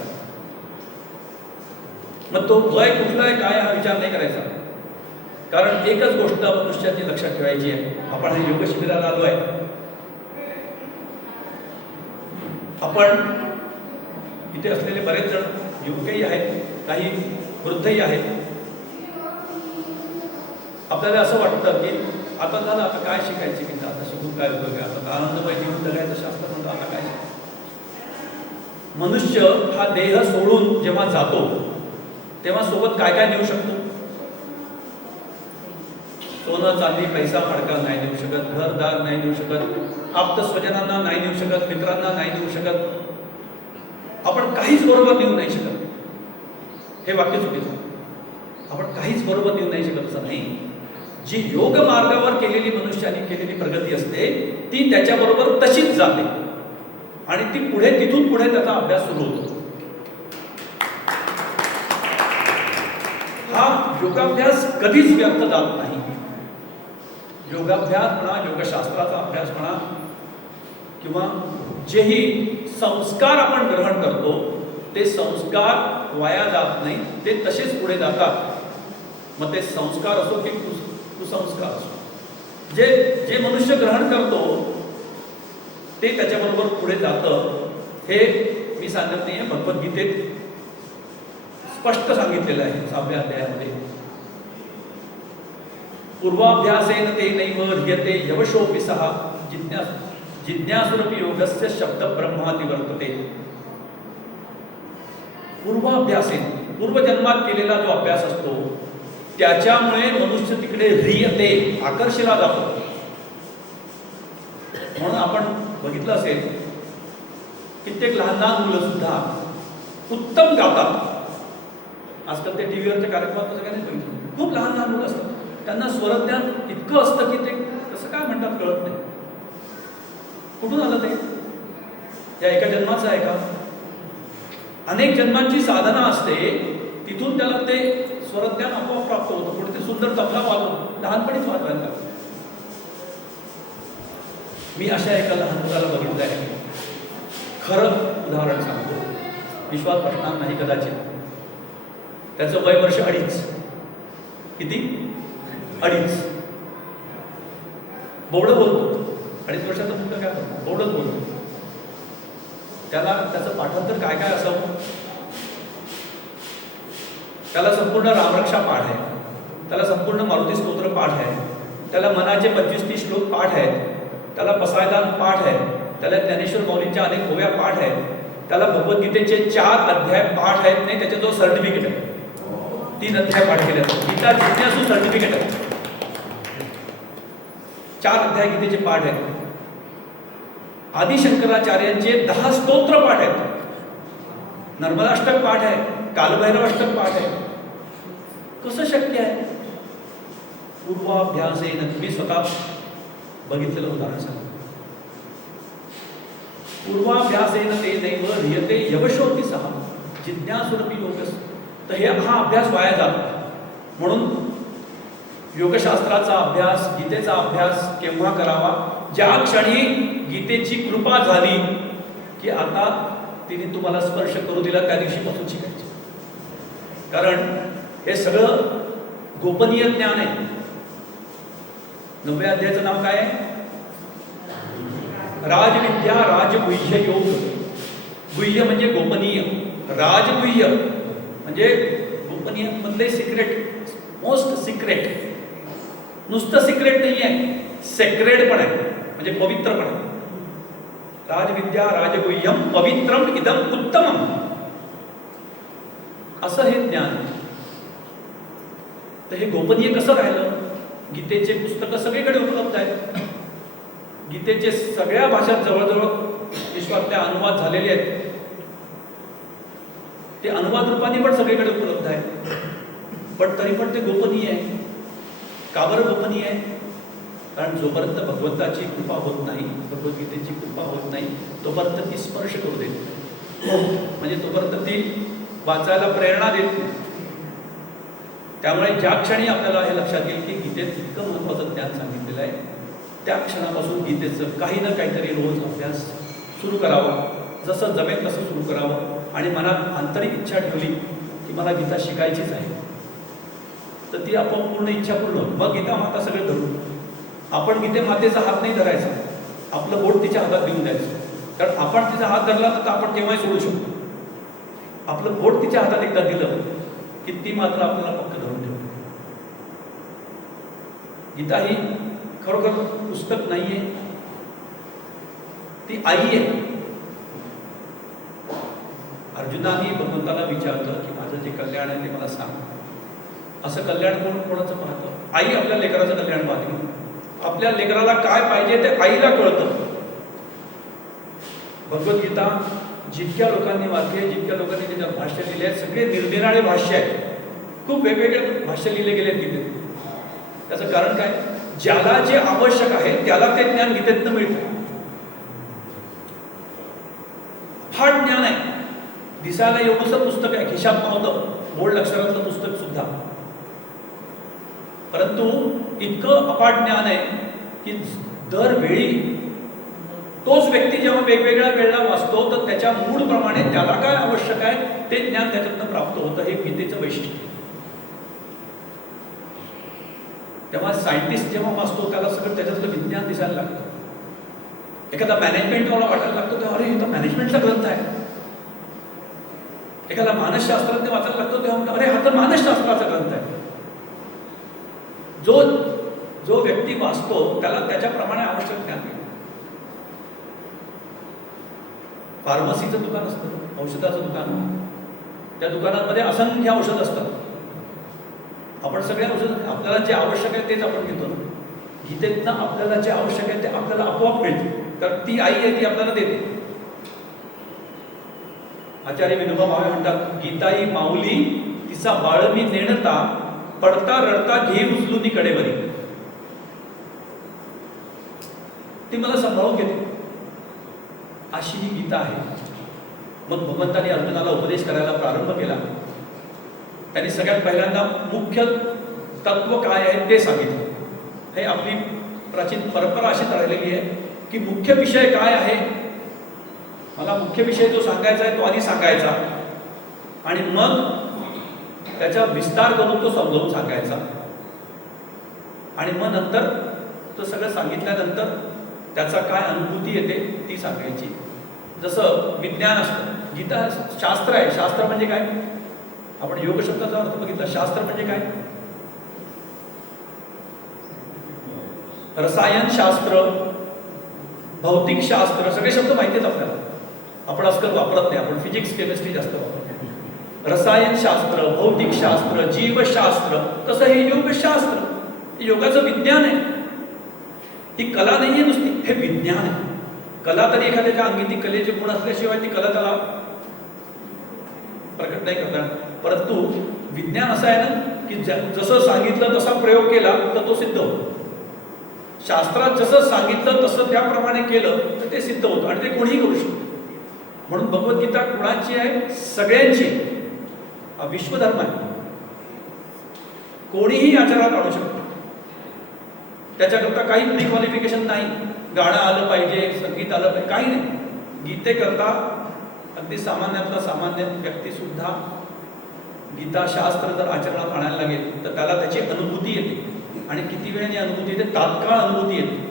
मग तो वय कुठला आहे काय हा विचार नाही करायचा. कारण एकच गोष्ट मनुष्याची लक्षात ठेवायची आहे. आपण हे योग शिबिराला आलो आहे, आपण इथे असलेले बरेच जण युवकही आहेत, काही वृद्धही आहेत. आपल्याला असं वाटतं की आता झालं, आता काय शिकायची गीता, आता शिकून काय उपयोग आहे, आता आनंदमय जीवन जगायचं शास्त्र म्हणतं, आता काय. मनुष्य हा देह सोडून जेव्हा जातो तेव्हा सोबत काय काय नेऊ शकतो? सोनं चांदी पैसा फडका नाही नेऊ शकत, घरदार नाही नेऊ शकत, आप्त स्वजनांना नाही नेऊ शकत, मित्रांना नाही नेऊ शकत, आपण काहीच बरोबर नेऊ नाही शकत. हे वाक्य चुकीचं. आपण काहीच बरोबर नेऊ नाही शकत असं नाही. जी योग मार्गावर केलेली मनुष्याने केलेली प्रगती असते ती त्याच्याबरोबर तशीच जाते आणि ती पुढे तिथून पुढे त्याचा अभ्यास सुरू होतो. हा योगाभ्यास कधीच व्यर्थ जात नाही. योगाभ्यास म्हणा, योगशास्त्राचा अभ्यास म्हणा किंवा जेही संस्कार आपण ग्रहण करतो ते संस्कार वाया जात नाही, ते तसेच पुढे जातात. मग ते संस्कार असो की कुसंस्कार असो, जे जे मनुष्य ग्रहण करतो ते त्याच्याबरोबर पुढे जातं. हे मी सांगत नाही आहे, भगवद्गीतेत स्पष्ट सांगितलेलं आहे 6व्या अध्यायामध्ये. पूर्वाभ्यासेन ते नैव ह्यते यवशोऽपि सः जिज्ञासुरपि योगस्य शब्द ब्रह्माति वर्तते. पूर्वाभ्यासेन, पूर्वजन्मात केलेला जो अभ्यास असतो त्याच्यामुळे मनुष्य तिकडे ह्रियते, आकर्षिला जातो. म्हणून आपण बघितलं असेल कित्येक लहान लहान मुलं सुद्धा उत्तम गातात. आजकाल ते टीव्हीवरच्या कार्यक्रमात तसं काय नाही बघितलं. खूप लहान लहान मुलं असतात, त्यांना स्वरज्ञान इतकं असतं की ते कसं काय म्हणतात कळत नाही. कुठून आलं ते? या एका जन्माचं आहे का? अनेक जन्मांची साधना असते, तिथून त्याला ते स्वरज्ञान आपोआप प्राप्त होतं. पुढे ते सुंदर तबला वाजवून लहानपणीच वाजवायला लागतं. मी अशा एका लहान मुलाला बघितलं आहे. खरं उदाहरण सांगतो, विश्वास बसणार नाही कदाचित. त्याचं वय वर्ष 2.5. किती? 2.5. बोबडं बोलतो. 2.5 वर्षाचा मुलगा काय करतो? बोबडंच बोलतो. त्याला त्याचं पाठांतर काय काय असावं? त्याला संपूर्ण रामरक्षा पाठ आहे, त्याला संपूर्ण मारुती स्तोत्र पाठ आहे, त्याला मनाचे 25-30 श्लोक पाठ आहेत, त्याला पसायदान पाठ आहे, त्याला ज्ञानेश्वर मौलींच्या अनेक ओव्या पाठ आहेत, त्याला भगवद्गीतेचे 4 अध्याय पाठ आहेत. नाही त्याच्याजवळ सर्टिफिकेट आहे, 3 अध्याय पाठ केले आहेत. गीता जिज्ञासू सर्टिफिकेट आहे. 4 अध्याय गीतेचे पाठ आहेत. आदिशंकराचार्यांचे 10 स्तोत्र पाठ आहेत. नर्मदाष्टक पाठ आहे, कालभैरवाष्टक पाठ आहे. कसं शक्य आहे? पूर्वाभ्यासेन. मी स्वतः बघितलेलं उदाहरण सांगतो. पूर्वाभ्यासेन ते नैव ह्रियते यवशोऽपि सः जिज्ञासुरपि योगस्य. तर हा अभ्यास वाया जातो. म्हणून योगशास्त्राचा अभ्यास, गीतेचा अभ्यास केव्हा करावा? ज्या क्षणी गीतेची कृपा झाली की आता तिने तुम्हाला स्पर्श करू दिला त्या दिवशीपासून शिकायचे. कारण हे सगळं गोपनीय ज्ञान आहे. 9व्या अध्यायाचं नाव काय आहे? राजविद्या राजगुह्य योग. गुह्य म्हणजे गोपनीय, राजगुह्य म्हणजे गोपनीय मधले सिक्रेट, मोस्ट सिक्रेट. नुसतं सिक्रेट नाही आहे, सेक्रेड पण आहे, म्हणजे पवित्र पण आहे. राजविद्या राजगुह्यम पवित्रम इदम उत्तमम, असं हे ज्ञान. तर हे गोपनीय कसं राहिलं? गीतेचे पुस्तकं सगळीकडे उपलब्ध आहेत. गीतेचे सगळ्या भाषात जवळजवळ विश्वातल्या अनुवाद झालेले आहेत. ते अनुवाद रूपाने पण सगळीकडे उपलब्ध आहे. पण तरी पण ते गोपनीय आहे. का बरं गोपनीय आहे? कारण जोपर्यंत भगवंताची कृपा होत नाही, भगवद्गीतेची कृपा होत नाही, तोपर्यंत ती स्पर्श करू देत, म्हणजे तोपर्यंत ती वाचायला प्रेरणा देत नाही. त्यामुळे ज्या क्षणी आपल्याला हे लक्षात येईल की गीतेत इतकं महत्त्वाचं ज्ञान सांगितलेलं आहे, त्या क्षणापासून गीतेचं काही ना काहीतरी रोज अभ्यास सुरू करावा. जसं जमेल तसं सुरू करावं. आणि मनात आंतरिक इच्छा ठेवली की मला गीता शिकायचीच आहे, तर ती आपण पूर्ण इच्छा पूर्ण होईल. मग गीता माता सगळं धरू. आपण गीते मातेचा हात नाही धरायचा, आपलं बोट तिच्या हातात देऊन द्यायचं. कारण आपण तिचा हात धरला तर आपण केव्हाही सोडू शकतो. आपलं बोट तिच्या हातात एकदा दिलं की ती मात्र आपल्याला पक्क धरून ठेवते. गीता ही खरोखर पुस्तक नाहीये, ती आई आहे. अर्जुनाने भगवंताला विचारलं की माझं जे कल्याण आहे ते मला सांग. असं कल्याण कोणाचं पाहतं? आई आपल्या लेकराचं कल्याण पाहते. आपल्या लेकराला काय पाहिजे ते आईला कळतं. भगवद्गीता जितक्या लोकांनी वाचली आहे, जितक्या लोकांनी त्याच्यात भाष्य लिहिले आहेत, सगळे निरनिराळे भाष्य आहेत. खूप वेगवेगळे भाष्य लिहिले गेले आहेत गीतेत. त्याचं कारण काय? ज्याला जे आवश्यक आहे त्याला ते ज्ञान गीतेतनं मिळतं. फार ज्ञान आहे. दिसायला एवढंसं पुस्तक आहे, खिशात नव्हतं, बोर्ड अक्षरातलं पुस्तक सुद्धा. परंतु इतकं अपाट ज्ञान आहे की दरवेळी तोच व्यक्ती जेव्हा वेगवेगळ्या वेळेला वाचतो तर त्याच्या मूड प्रमाणे त्याला काय आवश्यक आहे ते ज्ञान त्याच्यातनं प्राप्त होतं. हे गीतेचं वैशिष्ट्य. तेव्हा सायंटिस्ट जेव्हा वाचतो त्याला सगळं त्याच्यातलं विज्ञान दिसायला लागतं. एखादा मॅनेजमेंट मला वाटायला लागतो तेव्हा अरे हे तर मॅनेजमेंटचा ग्रंथ आहे. एखादा मानसशास्त्रात वाचायला लागतो तेव्हा अरे हा तर मानसशास्त्राचा ग्रंथ आहे. जो व्यक्ती वाचतो त्याला त्याच्याप्रमाणे आवश्यक ज्ञान मिळतं. फार्मसीचं दुकान असतं, औषधाचं दुकान. त्या दुकानामध्ये असंख्य औषध असतात. आपण सगळे औषध आपल्याला जे आवश्यक आहे तेच आपण घेतो. गीतेतनं आपल्याला जे आवश्यक आहे ते आपल्याला आपोआप मिळते. तर ती आई आहे ती आपल्याला देते. आचार्य विनोबा भावे म्हणतात, गीताई माऊली तिचा बाळमी नेणता, पडता रडता घे उचलून कडेवरी. ती मला सांभाळून घेते. अशी ही गीता आहे. मग भगवंतांनी अर्जुनाला उपदेश करायला प्रारंभ केला. त्यांनी सगळ्यात पहिल्यांदा मुख्य तत्व काय आहे ते सांगितलं. हे आपली प्राचीन परंपरा अशीच राहिलेली आहे की मुख्य विषय काय आहे, मला मुख्य विषय जो सांगायचा आहे तो आधी सांगायचा आणि मग त्याचा विस्तार करून तो समजावून सांगायचा. आणि मग नंतर तो सगळं सांगितल्यानंतर त्याचा काय अनुभूती येते ती सांगायची. जसं विज्ञान असतं, गीता शास्त्र आहे. शास्त्र म्हणजे काय? आपण योग शब्दाचा अर्थ बघितला. शास्त्र म्हणजे काय? रसायनशास्त्र, भौतिकशास्त्र, सगळे शब्द माहिती आहेत आपल्याला. आपण आजकाल वापरत नाही. आपण फिजिक्स केमिस्ट्री जास्त वापरतो. रसायनशास्त्र, भौतिकशास्त्र, जीवशास्त्र, तसं हे योगशास्त्र. योगाचं विज्ञान आहे. ही कला नाही आहे नुसती, हे विज्ञान आहे. कला तरी एखाद्याच्या अंगी ती कलेचे गुण असल्याशिवाय ती कला त्याला प्रकट नाही करता. परंतु विज्ञान असं आहे ना की जसं सांगितलं तसा प्रयोग केला तर तो सिद्ध होतो. शास्त्रात जसं सांगितलं तसं त्याप्रमाणे केलं तर ते सिद्ध होतं आणि ते कोणीही करू शकतो. म्हणून भगवद्गीता कुणाची आहे? सगळ्यांची. हा विश्वधर्म आहे. कोणीही आचारात आणू शकतो. त्याच्याकरता काही प्री क्वालिफिकेशन नाही, गाणं आलं पाहिजे, संगीत आलं पाहिजे, काही नाही. गीतेकरता अगदी सामान्यातला सामान्य व्यक्तीसुद्धा गीताशास्त्र जर आचरणात आणायला लागेल तर त्याला त्याची अनुभूती येते, आणि किती वेळाने अनुभूती येते, तात्काळ अनुभूती येते.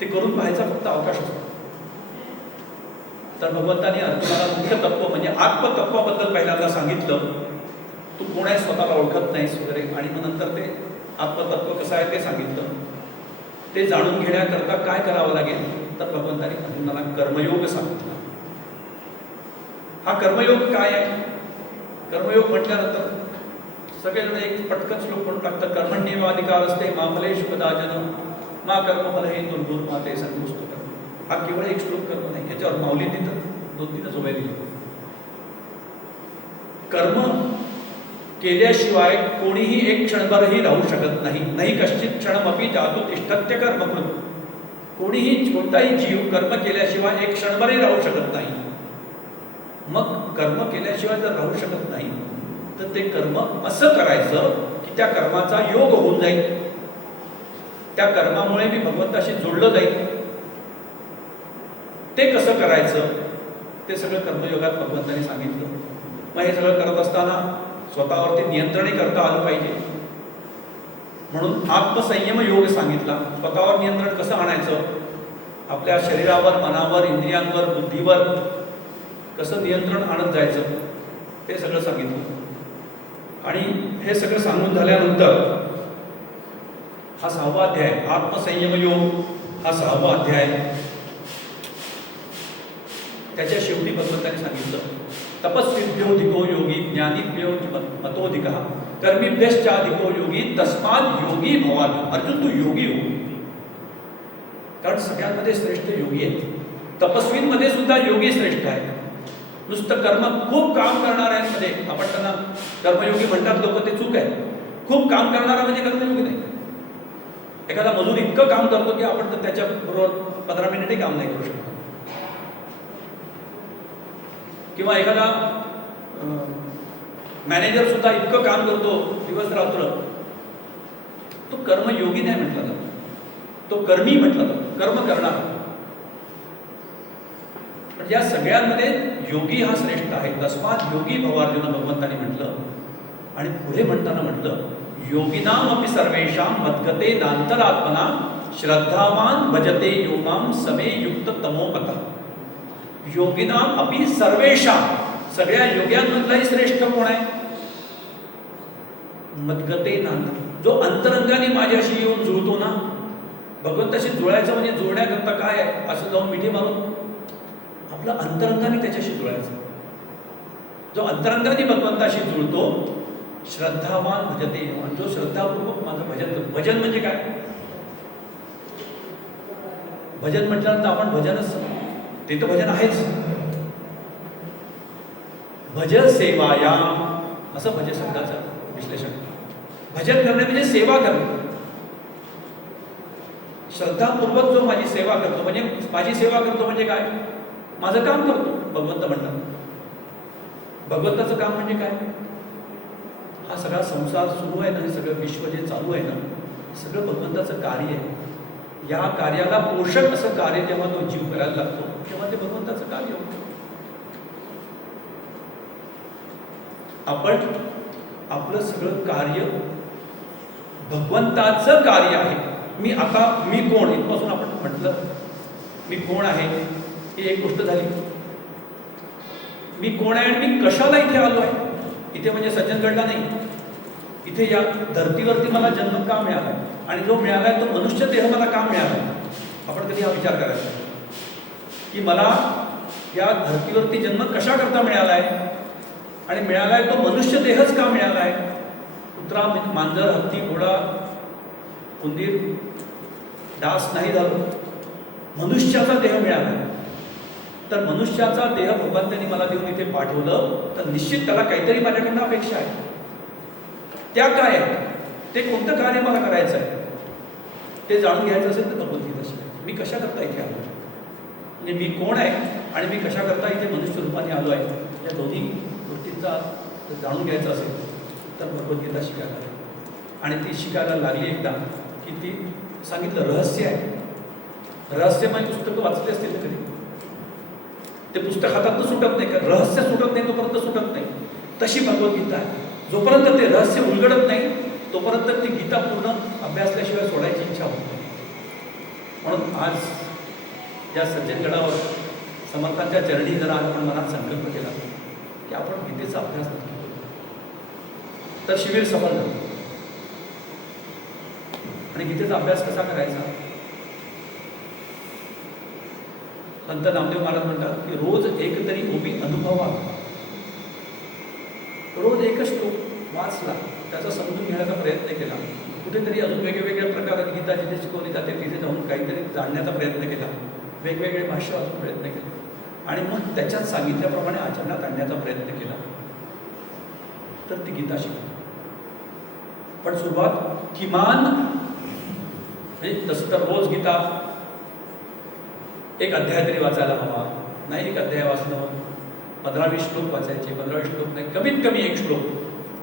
ते करून पाहायचा फक्त अवकाश असतो. तर भगवंतांनी अर्जुनाला मुख्य तत्व म्हणजे आत्मतत्वाबद्दल पहिल्यांदा सांगितलं. तू कोण आहे, स्वतःला ओळखत नाहीस वगैरे, आणि मग नंतर ते आत्मतत्व कसं आहे ते सांगितलं. ते जाणून घेण्याकरता काय करावं लागेल, तर भगवंतांनी अर्जुनाला कर्मयोग सांगितला. हा कर्मयोग काय आहे? कर्मयोग म्हटल्यानंतर सगळेजण एक पटकन श्लोक म्हणून टाकतात, कर्मण्येवाधिकार असते मा फलेषु कदाचन मा कर्मफल हे दुर्भूर्माते संतुष्ट कर्म. हा केवळ एक श्लोक कर्म नाही, याच्यावर माऊली तिथं 2-3 ओव्या दिली. कर्म केल्याशिवाय कोणीही एक क्षणभरही राहू शकत नाही. नाही कश्चित क्षणमपि जातो तिष्ठत्य कर्मकृत. कोणीही कोणताही जीव कर्म केल्याशिवाय एक क्षणभरही राहू शकत नाही. मग कर्म केल्याशिवाय जर राहू शकत नाही तर ते कर्म असं करायचं की त्या कर्माचा योग होऊन जाईल, त्या कर्मामुळे मी भगवंताशी जोडलं जाईल. ते कसं करायचं ते सगळं कर्मयोगात भगवंतांनी सांगितलं. मग हे सगळं करत असताना स्वतःवरती नियंत्रणही करता आलं पाहिजे, म्हणून आत्मसंयम योग सांगितला. स्वतःवर नियंत्रण कसं आणायचं, आपल्या शरीरावर, मनावर, इंद्रियांवर, बुद्धीवर कसं नियंत्रण आणत जायचं ते सगळं सांगितलं. आणि हे सगळं सांगून झाल्यानंतर हा 6वा अध्याय, आत्मसंयम योग हा 6वा अध्याय, त्याच्या शेवटी भगवंतांनी सांगितलं, तपस्विभ्योधिको योगी ज्ञानीभ्यो मतोधिकः कर्मीभ्यश्चाधिको योगी तस्मात् योगी भवार्जुन. अर्जुन तू योगी हो, कारण सगळ्यांमध्ये श्रेष्ठ योगी आहेत. तपस्वींमध्ये सुद्धा योगी श्रेष्ठ आहे. नुसतं कर्म खूप काम करणाऱ्यांमध्ये आपण त्यांना कर्मयोगी म्हणतात लोक, ते चूक आहे. खूप काम करणारा म्हणजे कर्मयोगी नाही. एखादा मजूर इतकं काम करतो की आपण तर त्याच्याबरोबर 15 मिनिटही काम नाही करू शकतो. किंवा एखादा मॅनेजर सुद्धा इतकं काम करतो दिवस रात्र, तो कर्मयोगी नाही म्हटला जातो, तो कर्मी म्हटला जातो, कर्म करणार. म्हणजे या सगळ्यांमध्ये योगी हा श्रेष्ठ आहे. तस्मात् योगी भवार्जुन भगवंतांनी म्हटलं. आणि पुढे म्हणताना म्हटलं, योगिनाम अपि सर्वेषां मद्गते नांतरात्मना श्रद्धावान भजते यो मां समे युक्त तमोपतः. योगिनाम अपि सर्वेषां, सगळ्या योग्यांमधलाही श्रेष्ठ कोण आहे? मद्गते नांतर, जो अंतरंगाने माझ्याशी येऊन जुळतो ना. भगवंताशी जुळायचं म्हणजे जुळण्याकरता काय आहे, असं जाऊन मिठी मारून आपलं अंतरंगाने त्याच्याशी जुळायचं. जो अंतरंगाने भगवंताशी जुळतो, श्रद्धावान भजते, आणि जो श्रद्धापूर्वक माझं भजन करतो. भजन म्हणजे काय? भजन म्हटल्यानंतर आपण भजनच, ते तर भजन आहेच. भज सेवाया असं भज शब्दाचं विश्लेषण. भजन करणे म्हणजे सेवा करणे. श्रद्धापूर्वक जो माझी सेवा करतो, म्हणजे माझी सेवा करतो म्हणजे काय? माझं काम करतो, भगवंत म्हणतात. भगवंताचं काम म्हणजे काय? हा सगळा संसार सुरू आहे ना, हे सगळं विश्व जे चालू आहे ना, सगळं भगवंताचं कार्य आहे. या कार्याला पोषक असं कार्य जेव्हा तो जीव करायला लागतो तेव्हा ते भगवंताचं कार्य होतं. आपण आपलं सगळं कार्य भगवंताचं कार्य आहे. मी कोण, इथपासून आपण म्हटलं मी कोण आहे, ही एक गोष्ट झाली. मी कोण आहे आणि मी कशाला इथे आलो आहे. इथे म्हणजे सज्जनगडला नाही, इथे या धर्तीवरती मला जन्म का मिळाला, आणि जो मिळाला तो मनुष्य देह मला का मिळाला. आपण कधी हा विचार करायचा की मला या धर्तीवरती जन्म कशा करता मिळाला आहे, आणि मिळालाय तो मनुष्य देहच का मिळाला आहे. कुत्रा, मांजर, हत्ती, घोडा, उंदीर, डास नाही झालं, मनुष्याचा देह मिळाला. तर मनुष्याचा देह भगवंतांनी मला देऊन इथे पाठवलं, तर निश्चित त्याला काहीतरी माझ्याकडनं अपेक्षा आहे. त्या काय आहे, ते कोणतं कार्य मला करायचं आहे ते जाणून घ्यायचं असेल तर भगवद्गीता शिकायचं. मी कशा करता इथे आलो, म्हणजे मी कोण आहे आणि मी कशा करता इथे मनुष्य रूपाने आलो आहे, या दोन्ही गोष्टींचा जाणून घ्यायचा असेल तर भगवद्गीता शिकायला. आणि ती शिकायला लागली एकदा की ती सांगितलं रहस्य आहे. रहस्यमय पुस्तकं वाचली असतील ना कधी? ते पुस्तक हातातनं सुटत नाही का? रहस्य सुटत नाही तोपर्यंत सुटत नाही. तशी भगवद्गीता आहे. जोपर्यंत ते रहस्य उलगडत नाही तोपर्यंत ती गीता पूर्ण अभ्यासल्याशिवाय सोडायची इच्छा होत नाही. म्हणून आज या सज्जनगडावर समर्थांच्या चरणी जर आपण मनात संकल्प केला की आपण गीतेचा अभ्यास नक्की करू, तर शिबिर सफल झालं. आणि गीतेचा अभ्यास कसा करायचा? संत नामदेव महाराज म्हणतात की रोज एक तरी ओबी अनुभवा. रोज एकच श्लोक वाचला, त्याचा समजून घेण्याचा प्रयत्न केला, कुठेतरी अजून वेगवेगळ्या प्रकारात गीता जिथे शिकवली जाते तिथे जाऊन काहीतरी जाणण्याचा प्रयत्न केला, वेगवेगळे भाष्य वाचून प्रयत्न केला आणि मग त्याच्यात सांगितल्याप्रमाणे आचरणात आणण्याचा प्रयत्न केला, तर ती गीता शिकली. पण सुरुवात किमान तसं तर रोज गीता एक अध्याय तरी वाचायला हवा. नाही एक अध्याय वाचणं, 15-20 श्लोक वाचायचे, 15-20 श्लोक नाही, कमीत कमी एक श्लोक.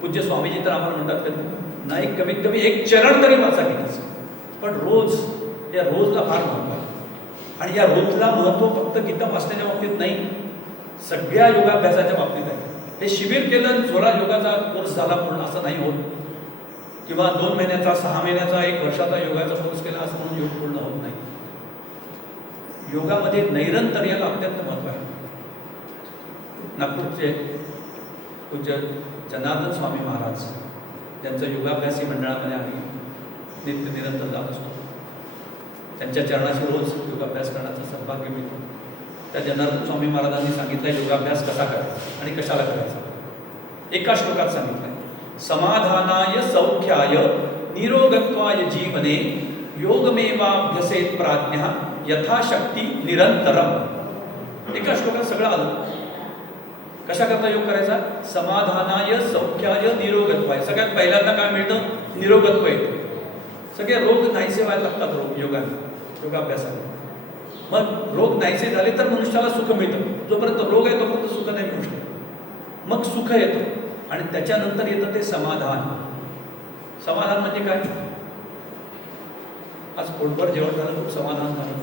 पूज्य स्वामीजी तर आम्हाला म्हणतात नाही कमीत कमी एक चरण तरी वाचा गीताचं. पण रोज, या रोजला फार महत्त्व आहे. आणि या रोजला महत्त्व फक्त गीता वाचण्याच्या बाबतीत नाही, सगळ्या योगाभ्यासाच्या बाबतीत आहे. हे शिबिर केलं, जोरा योगाचा कोर्स झाला पूर्ण असं नाही होत, किंवा 2 महिन्याचा, 6 महिन्याचा, 1 वर्षाचा योगाचा कोर्स केला असं म्हणून योग पूर्ण होत नाही. योगामध्ये नैरंतर याला अत्यंत महत्त्व आहे. नागपूरचे पूज्य जनार्दन स्वामी महाराज त्यांचं योगाभ्यासी मंडळामध्ये आम्ही नित्य निरंतर जात असतो. त्यांच्या चरणाशी रोज योगाभ्यास करण्याचं सौभाग्य मिळतो. त्या जनार्दन स्वामी महाराजांनी सांगितलं योगाभ्यास कसा करायचा आणि कशाला करायचा. एका श्लोकात सांगितलं, समाधानाय सौख्याय निरोगत्वाय जीवने योगमेवाभ्यसेत प्राज्ञः यथाशक्ती निरंतरम. एका श्लोकात सगळं आलं. कशा करता योग करायचा? समाधानाय सौख्याय निरोगत्वाय. सगळ्यात पहिल्यांदा काय मिळतं? निरोगत्व येतं. सगळे रोग नाहीसे व्हायला लागतात योगाभ्यासाने. मग रोग नाहीसे झाले तर मनुष्याला सुख मिळतं. जोपर्यंत रोग आहे तोपर्यंत सुख नाही मिळू शकत. मग सुख येतं आणि त्याच्यानंतर येतं ते समाधान. समाधान म्हणजे काय? आज पोटभर जेवण झालं, खूप समाधान झालं.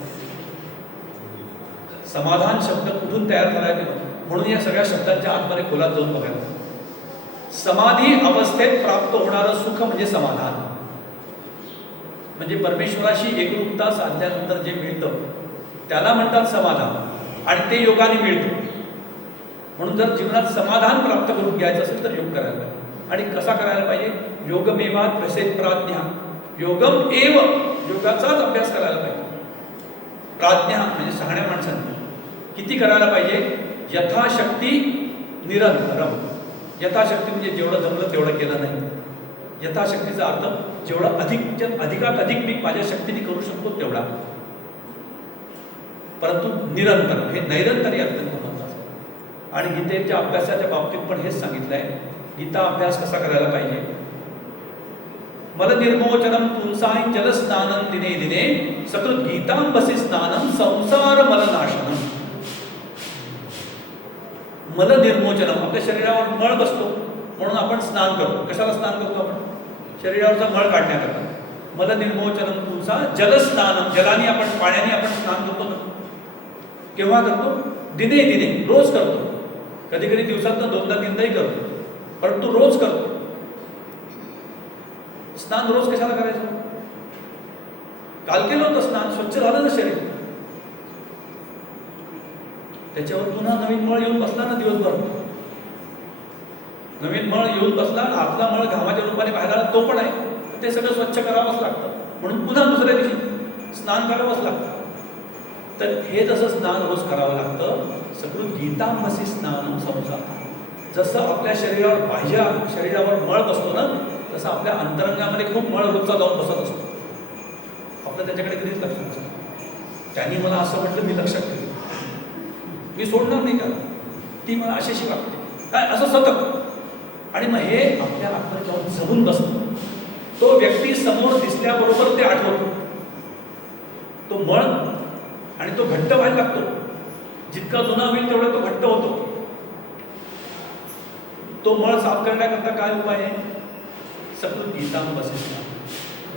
समाधान शब्द कुठून तयार करायचे म्हणून या सगळ्या शब्दांच्या आतमध्ये खोलात जाऊन बघायला. समाधी अवस्थेत प्राप्त होणारं सुख म्हणजे समाधान. म्हणजे परमेश्वराशी एकरूपता साधल्यानंतर जे मिळतं त्याला म्हणतात समाधान आणि ते योगाने मिळतं. म्हणून जर जीवनात समाधान प्राप्त करून घ्यायचं असेल तर योग करायला पाहिजे. आणि कसा करायला पाहिजे? योगमेवाभ्यसेत प्राज्ञः. योगम एव, योगाचाच अभ्यास करायला पाहिजे. प्राज्ञः म्हणजे शहाण्या माणसांनी किती करायला पाहिजे? यथाशक्ती निरंतरम. यथाशक्ती म्हणजे जेवढं जमलं तेवढं केलं नाही. यथाशक्तीचा अर्थ जेवढं अधिकात अधिक मी माझ्या शक्तीने करू शकतो तेवढा. परंतु निरंतर, हे नैरंतर अत्यंत महत्त्वाचं आहे. आणि गीतेच्या अभ्यासाच्या बाबतीत पण हेच सांगितलं आहे. गीता अभ्यास कसा करायला पाहिजे? मल निर्मोचनम पुंसाय जलस्नानं दिने दिने सकृत गीतांबसी स्नानं संसार मलनाशनम. मल निर्मोचनम, आपल्या शरीरावर मळ बसतो म्हणून आपण स्नान करतो. कशाला स्नान करतो आपण? शरीरावरचा मळ काढण्याकरता. मल निर्मोचनम पुंसा जलस्नानम, जलाने आपण, पाण्याने आपण स्नान करतो ना. केव्हा करतो? दिने दिने, रोज करतो. कधी कधी दिवसातनं 2दा-3दाही करतो, परंतु रोज करतो. स्नान रोज कशाला करायचं? काल केलं होतं स्नान, स्वच्छ झालं ना शरीर, त्याच्यावर पुन्हा नवीन मळ येऊन बसला ना. दिवसभर नवीन मळ येऊन बसला, आतला मळ घामाच्या रूपाने बाहेर आला, तो पण आहे. ते सगळं स्वच्छ करावंच लागतं. म्हणून पुन्हा दुसऱ्या दिवशी स्नान करावंच लागतं. तर हे जसं स्नान रोज करावं लागतं, सकृत गीतांबसी स्नान संसार. जसं आपल्या शरीरावर, बाह्य शरीरावर मळ बसतो ना, तसं आपल्या अंतरंगामध्ये खूप मळ रोजचा जाऊन बसत असतो. आपलं त्याच्याकडे कधीच लक्ष नसतं. त्यांनी मला असं म्हटलं, मी लक्षात ठेवलं, मी सोडणार नाही का, ती मला अशीशी वाटते काय, असं सतत. आणि मग हे आपल्या आतमध्ये जाऊन जमून बसतं. तो व्यक्ती समोर दिसल्याबरोबर ते आठवतो तो मळ, आणि तो घट्ट व्हायला लागतो. जितका जुना होईल तेवढा तो घट्ट होतो. तो मळ साफ करण्याकरता काय उपाय आहे? सकृत गीतां वसिष्ठा.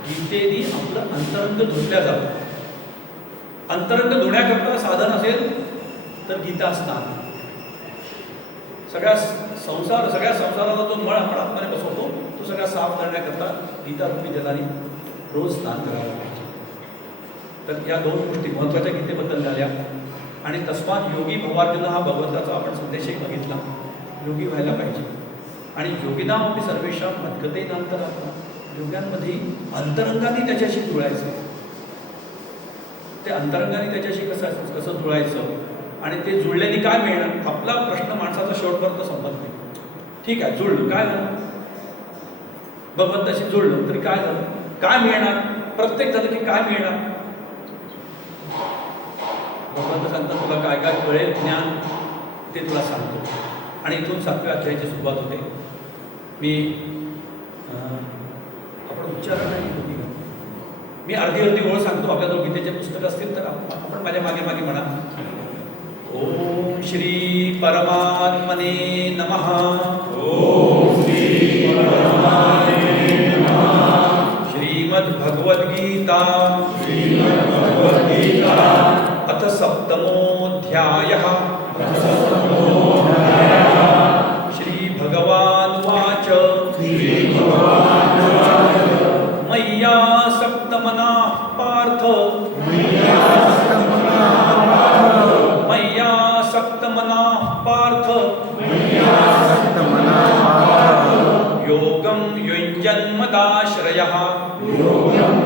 गीतेनी आपलं अंतरंग धुतल्या जातं. अंतरंग धुण्याकरता साधन असेल तर गीता स्नान. सगळ्या संसाराला जो मळ आपण आत्म्याने बसवतो तो सगळा साफ करण्याकरता गीता रूपी जलाने रोज स्नान करायला पाहिजे. तर या दोन गोष्टी महत्त्वाच्या गीतेबद्दल झाल्या. आणि तस्मात योगी भवार्जुन हा भगवंताचा आपण संदेशही बघितला. योगी व्हायला पाहिजे. आणि योगिनाम अपि सर्वेषां मद्गतेनांतरात्मा. योग्यांमध्ये अंतरंगाने त्याच्याशी जुळायचं. ते अंतरंगाने त्याच्याशी कसं जुळायचं आणि ते जुळल्याने काय मिळणार. आपला प्रश्न माणसाचा शेवटपर्यंत संपत नाही. ठीक आहे, जुळलं काय झालं, भगवंताशी जुळलं तरी काय झालं, काय मिळणार. प्रत्येक झालं की काय मिळणार. भगवंत सांगतात तुला काय काय कळेल ज्ञान ते तुला सांगतो. आणि इथून 7व्या अध्यायाची सुरुवात होते. मी आपण उच्चारण नाही होती. मी अर्धी ओळ सांगतो. आपल्याजवळ गीतेचे पुस्तक असतील तर आपण माझ्या मागे मागे म्हणा. ओम श्री परमात्मने नमः. ओम श्री परमात्मने नमः. श्रीमद्भगवद्गीता अथ सप्तमोऽध्यायः. श्री भगवानुवाच. मय्यासक्तमनः पार्थ. मय्यासक्तमनः पार्थ. योगं युञ्जन्मदाश्रयः. योगं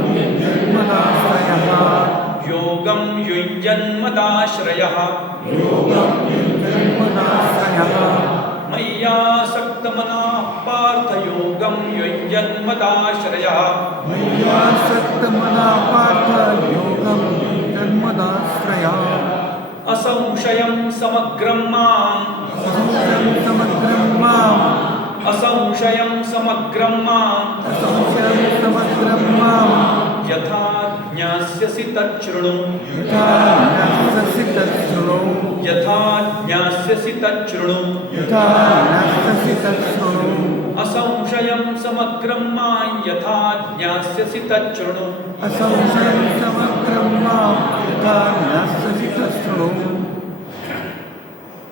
युञ्जन्मदाश्रयः. मय्यासक्तमनः पार्थ योगं युञ्जन्मदाश्रयः. असंशयं समग्रं माम्. असंशयं समग्रं माम्. यथा ज्ञास्यसि तच्छृणु. यथा ज्ञास्यसि तच्छृणु. असंशयं समग्रं माम् यथा ज्ञास्यसि तच्छृणु.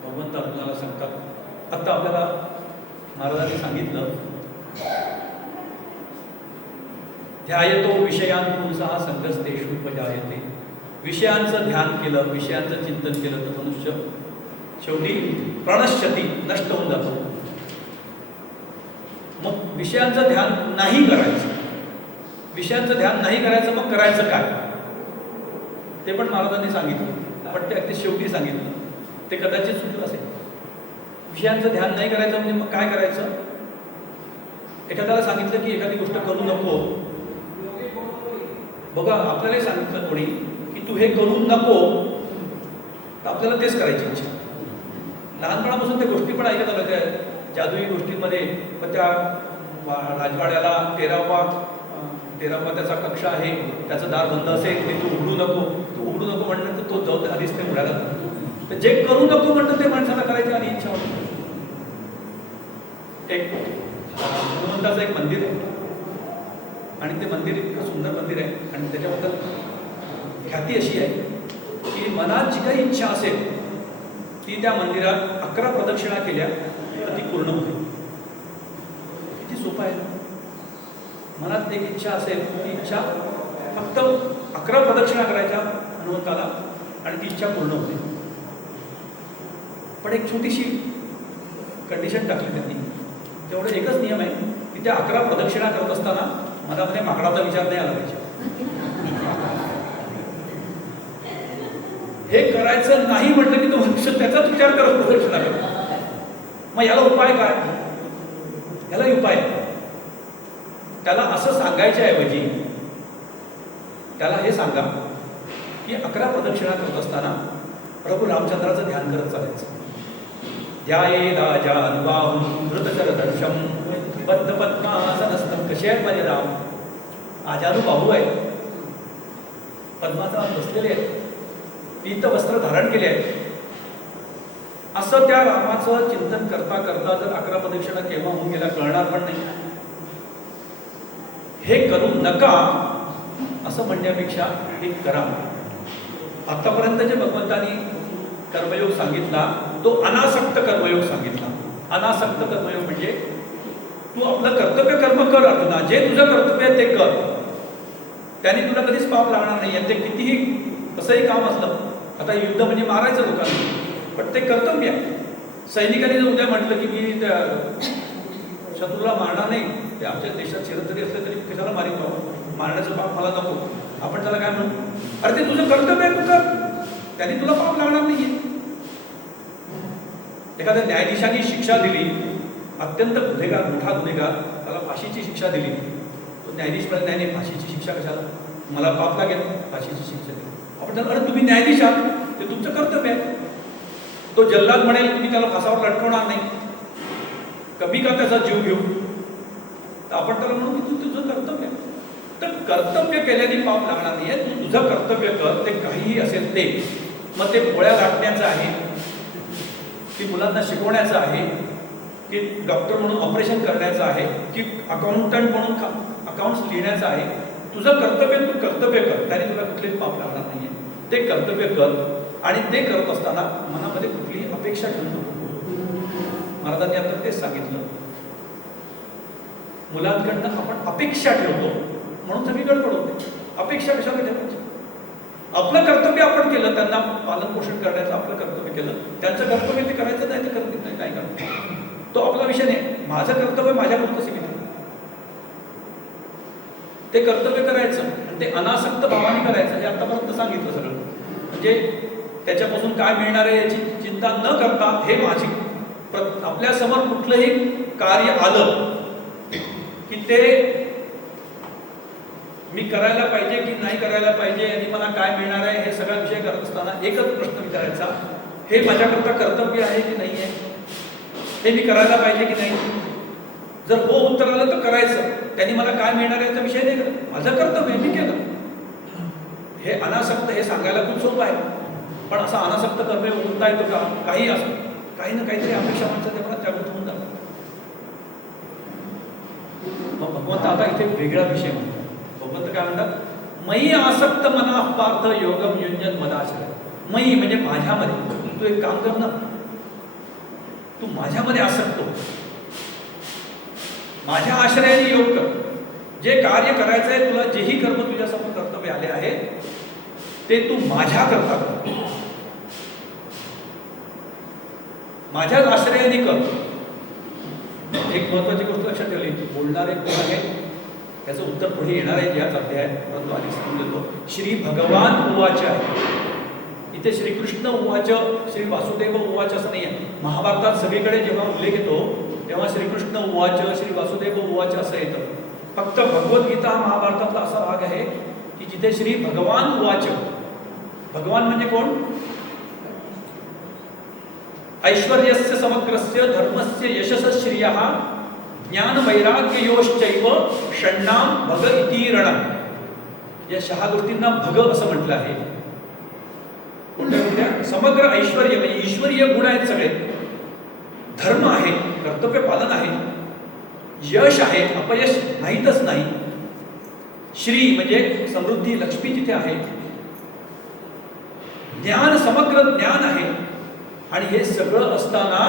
भगवंत आपल्याला सांगतात. आता आपल्याला महाराजांनी सांगितलं ध्यायतो विषयान् पुंसः संगस्तेषु उपजायते. विषयांचं ध्यान केलं, विषयांचं चिंतन केलं तर मनुष्य शेवटी प्रणश्यती, नष्ट होऊन जातो. मग विषयांचं ध्यान नाही करायचं. विषयांचं ध्यान नाही करायचं मग करायचं काय ते पण महाराजांनी सांगितलं. पण ते अगदी शेवटी सांगितलं. ते कदाचित सुचलं असेल. विषयांचं ध्यान नाही करायचं म्हणजे मग काय करायचं. एखाद्याला सांगितलं की एखादी गोष्ट करू नको. बघा आपल्याला सांगितलं कोणी की तू हे करू नको तर आपल्याला तेच करायची इच्छा. लहानपणापासून त्या गोष्टी पण ऐकत आल्या. त्या जादुई गोष्टींमध्ये पण त्या राजवाड्याला 13वा त्याचा कक्ष आहे, त्याचं दार बंद असेल ते तू उघडू नको. तू उघडू नको म्हणलं तर तो जाऊ आधीच ते उघडायला. तर जे करू नको म्हणतं ते माणसाला करायची आधी इच्छा होती. एक हनुमंताचं एक मंदिर आहे आणि ते मंदिर इतकं सुंदर मंदिर आहे आणि त्याच्याबद्दल ख्याती अशी आहे की मनात जी काही इच्छा असेल ती त्या मंदिरात 11 प्रदक्षिणा केल्या तर ती पूर्ण होते. किती सोपं आहे. मनात एक इच्छा असेल ती इच्छा फक्त 11 प्रदक्षिणा करायच्या हनुमंताला आणि ती इच्छा पूर्ण होते. पण एक छोटीशी कंडिशन टाकली त्यांनी. तेवढं एकच नियम आहे की त्या 11 प्रदक्षिणा करत असताना मनामध्ये माकडाचा विचार नाही आला पाहिजे. हे करायचं नाही म्हटलं की तो मनुष्य त्याचाच विचार करत प्रदक्षिणा करतो. मग याला उपाय काय. याला उपाय त्याला असं सांगायच्या ऐवजी त्याला हे सांगा की 11 प्रदक्षिणा करत असताना प्रभू रामचंद्राचं ध्यान करत चालायचं. ध्याये राजानुबाहुं धृतशरधर्षं बद्धपद्मासनस्थं. कसे आहेत माझे राम. आजानुबाहू आहेत, पद्माचा बसलेले आहेत, पीत वस्त्र धारण केले आहेत. असं त्या रामाचं चिंतन करता करता जर 11 प्रदक्षिणा केव्हा होऊन गेला कळणार पण नाही. हे करू नका असं म्हणण्यापेक्षा हे करा. आतापर्यंत जे भगवंतांनी कर्मयोग सांगितला तो अनासक्त कर्मयोग सांगितला. अनासक्त कर्मयोग म्हणजे तू आपलं कर्तव्य कर्म कर अर्जुना, जे तुझं कर्तव्य आहे ते कर, त्याने तुला कधीच पाप लागणार नाही. ते कितीही कसंही काम असलं, आता युद्ध म्हणजे मारायचं लोकांना, पण ते कर्तव्य आहे. सैनिकांनी जर उद्या म्हटलं की मी त्या शत्रूला मारणार नाही, ते आमच्या देशात चिरंतरी असले तरी कशाला मारीन बाबा, मारण्याचं पाप मला नको, आपण त्याला काय म्हणू, अरे ते तुझं कर्तव्य आहे, तू कर, त्याने तुला पाप लागणार नाहीये. एखाद्या न्यायाधीशाने शिक्षा दिली, अत्यंत गुन्हेगार, मोठा गुन्हेगार, त्याला फाशीची शिक्षा दिली, तो न्यायाधीश म्हणत नाही, फाशीची शिक्षा कशाला, मला पाप लागेल, फाशीची शिक्षा दिली. आपण त्याला अरे तुम्ही न्यायाधीश आहात, ते तुमचं कर्तव्य आहे. तो जल्लाद म्हणेल तुम्ही त्याला फासावर लटकवणार नाही, कमी का त्याचा जीव घेऊ, तर आपण त्याला म्हणू की तू तुझं कर्तव्य आहे. तर कर्तव्य केल्याने पाप लागणार नाहीये. तू तुझं कर्तव्य कर, ते काहीही असेल ते. मग ते पोळ्या लाटण्याचं आहे, की मुलांना शिकवण्याचं आहे, की डॉक्टर म्हणून ऑपरेशन करण्याचं आहे, की अकाउंटंट म्हणून अकाउंट्स लिहिण्याचं आहे. तुझं कर्तव्य तू कर्तव्य कर, त्याने तुला कुठलेच पाप लागणार नाहीये. ते कर्तव्य कर, आणि ते करत असताना मनामध्ये कुठलीही अपेक्षा ठेवू नको. महाराजांनी आता तेच सांगितलं, मुलांकडनं आपण अपेक्षा ठेवतो म्हणून सगळी गडबड होते. अपेक्षा कशाला ठेवायची? आपलं कर्तव्य आपण केलं, त्यांना पालन पोषण करण्याचं आपलं कर्तव्य केलं, त्यांचं कर्तव्य ते करायचं नाही, ते करत नाही, काय करायचं तो आपला विषय नाही. माझं कर्तव्य माझ्यापुरतं सीमित आहे, ते कर्तव्य करायचं आणि ते अनासक्त भावाने करायचं. हे आतापर्यंत सांगितलं सगळं. म्हणजे त्याच्यापासून काय मिळणार आहे याची चिंता न करता, हे माझी आपल्या समोर कुठलंही कार्य आलं की ते मी करायला पाहिजे की नाही करायला पाहिजे आणि मला काय मिळणार आहे, हे सगळा विषय करत असताना एकच प्रश्न विचारायचा, हे माझ्याकरता कर्तव्य आहे की नाही आहे, हे मी करायला पाहिजे की नाही. जर हो उत्तर आलं तर करायचं, त्यांनी मला काय मिळणार आहे याचा विषय नाही, माझं कर्तव्य मी केलं. हे अनासक्त हे सांगायला खूप सोपं आहे, पण असा अनासक्त कर्तव्य बोलता येतो का? काही असं काही ना काहीतरी अपेक्षा माणसं तेव्हा जागृत होऊन जातात. मग भगवंत आता इथे वेगळा विषय म्हणतात. भगवंत काय म्हणतात, मयी आसक्त मना पार्थ योगम युंजन मदाश्रय. मयी म्हणजे माझ्यामध्ये. तू एक काम कर ना, तू माझ्यामध्ये आसक्त हो, माझ्या आश्रयाने योग कर. जे कार्य करायचं आहे तुला, जेही कर्म तुझ्यासमोर कर्तव्य आले आहे ते तू माझ्या करता कर, माझ्याच आश्रयाने कर. एक महत्वाची गोष्ट लक्षात ठेवली, बोलणारे कोण आहे त्याचं उत्तर पुढे येणार आहे याच अध्यायात, परंतु आधी सांगून देतो. श्री भगवान उवाच आहे इथे, श्रीकृष्ण उवाच, श्री वासुदेव उवाच असं नाही आहे. महाभारतात सगळीकडे जेव्हा उल्लेख येतो तेव्हा श्रीकृष्ण उवाच, श्री वासुदेव उवाच असं येतं. फक्त भगवद्गीता हा महाभारतातला असा भाग आहे की जिथे श्री भगवान उवाच. भगवान म्हणजे कोण? ऐश्वर्यस्य समग्रस्य धर्मस्य यशस्य श्रियः ज्ञान वैराग्ययोश्चैव षण्णाम भग इति रण. या 6 गोष्टींना भग असं म्हटलं आहे. कोणत्या कोणत्या? समग्र ऐश्वर्य म्हणजे ईश्वरीय गुण आहेत सगळे, धर्म आहे, कर्तव्य पालन आहे, यश आहे, अपयश माहीतच नाही, श्री म्हणजे समृद्धी लक्ष्मी जिथे आहे, ज्ञान समग्र ज्ञान आहे, आणि हे सगळं असताना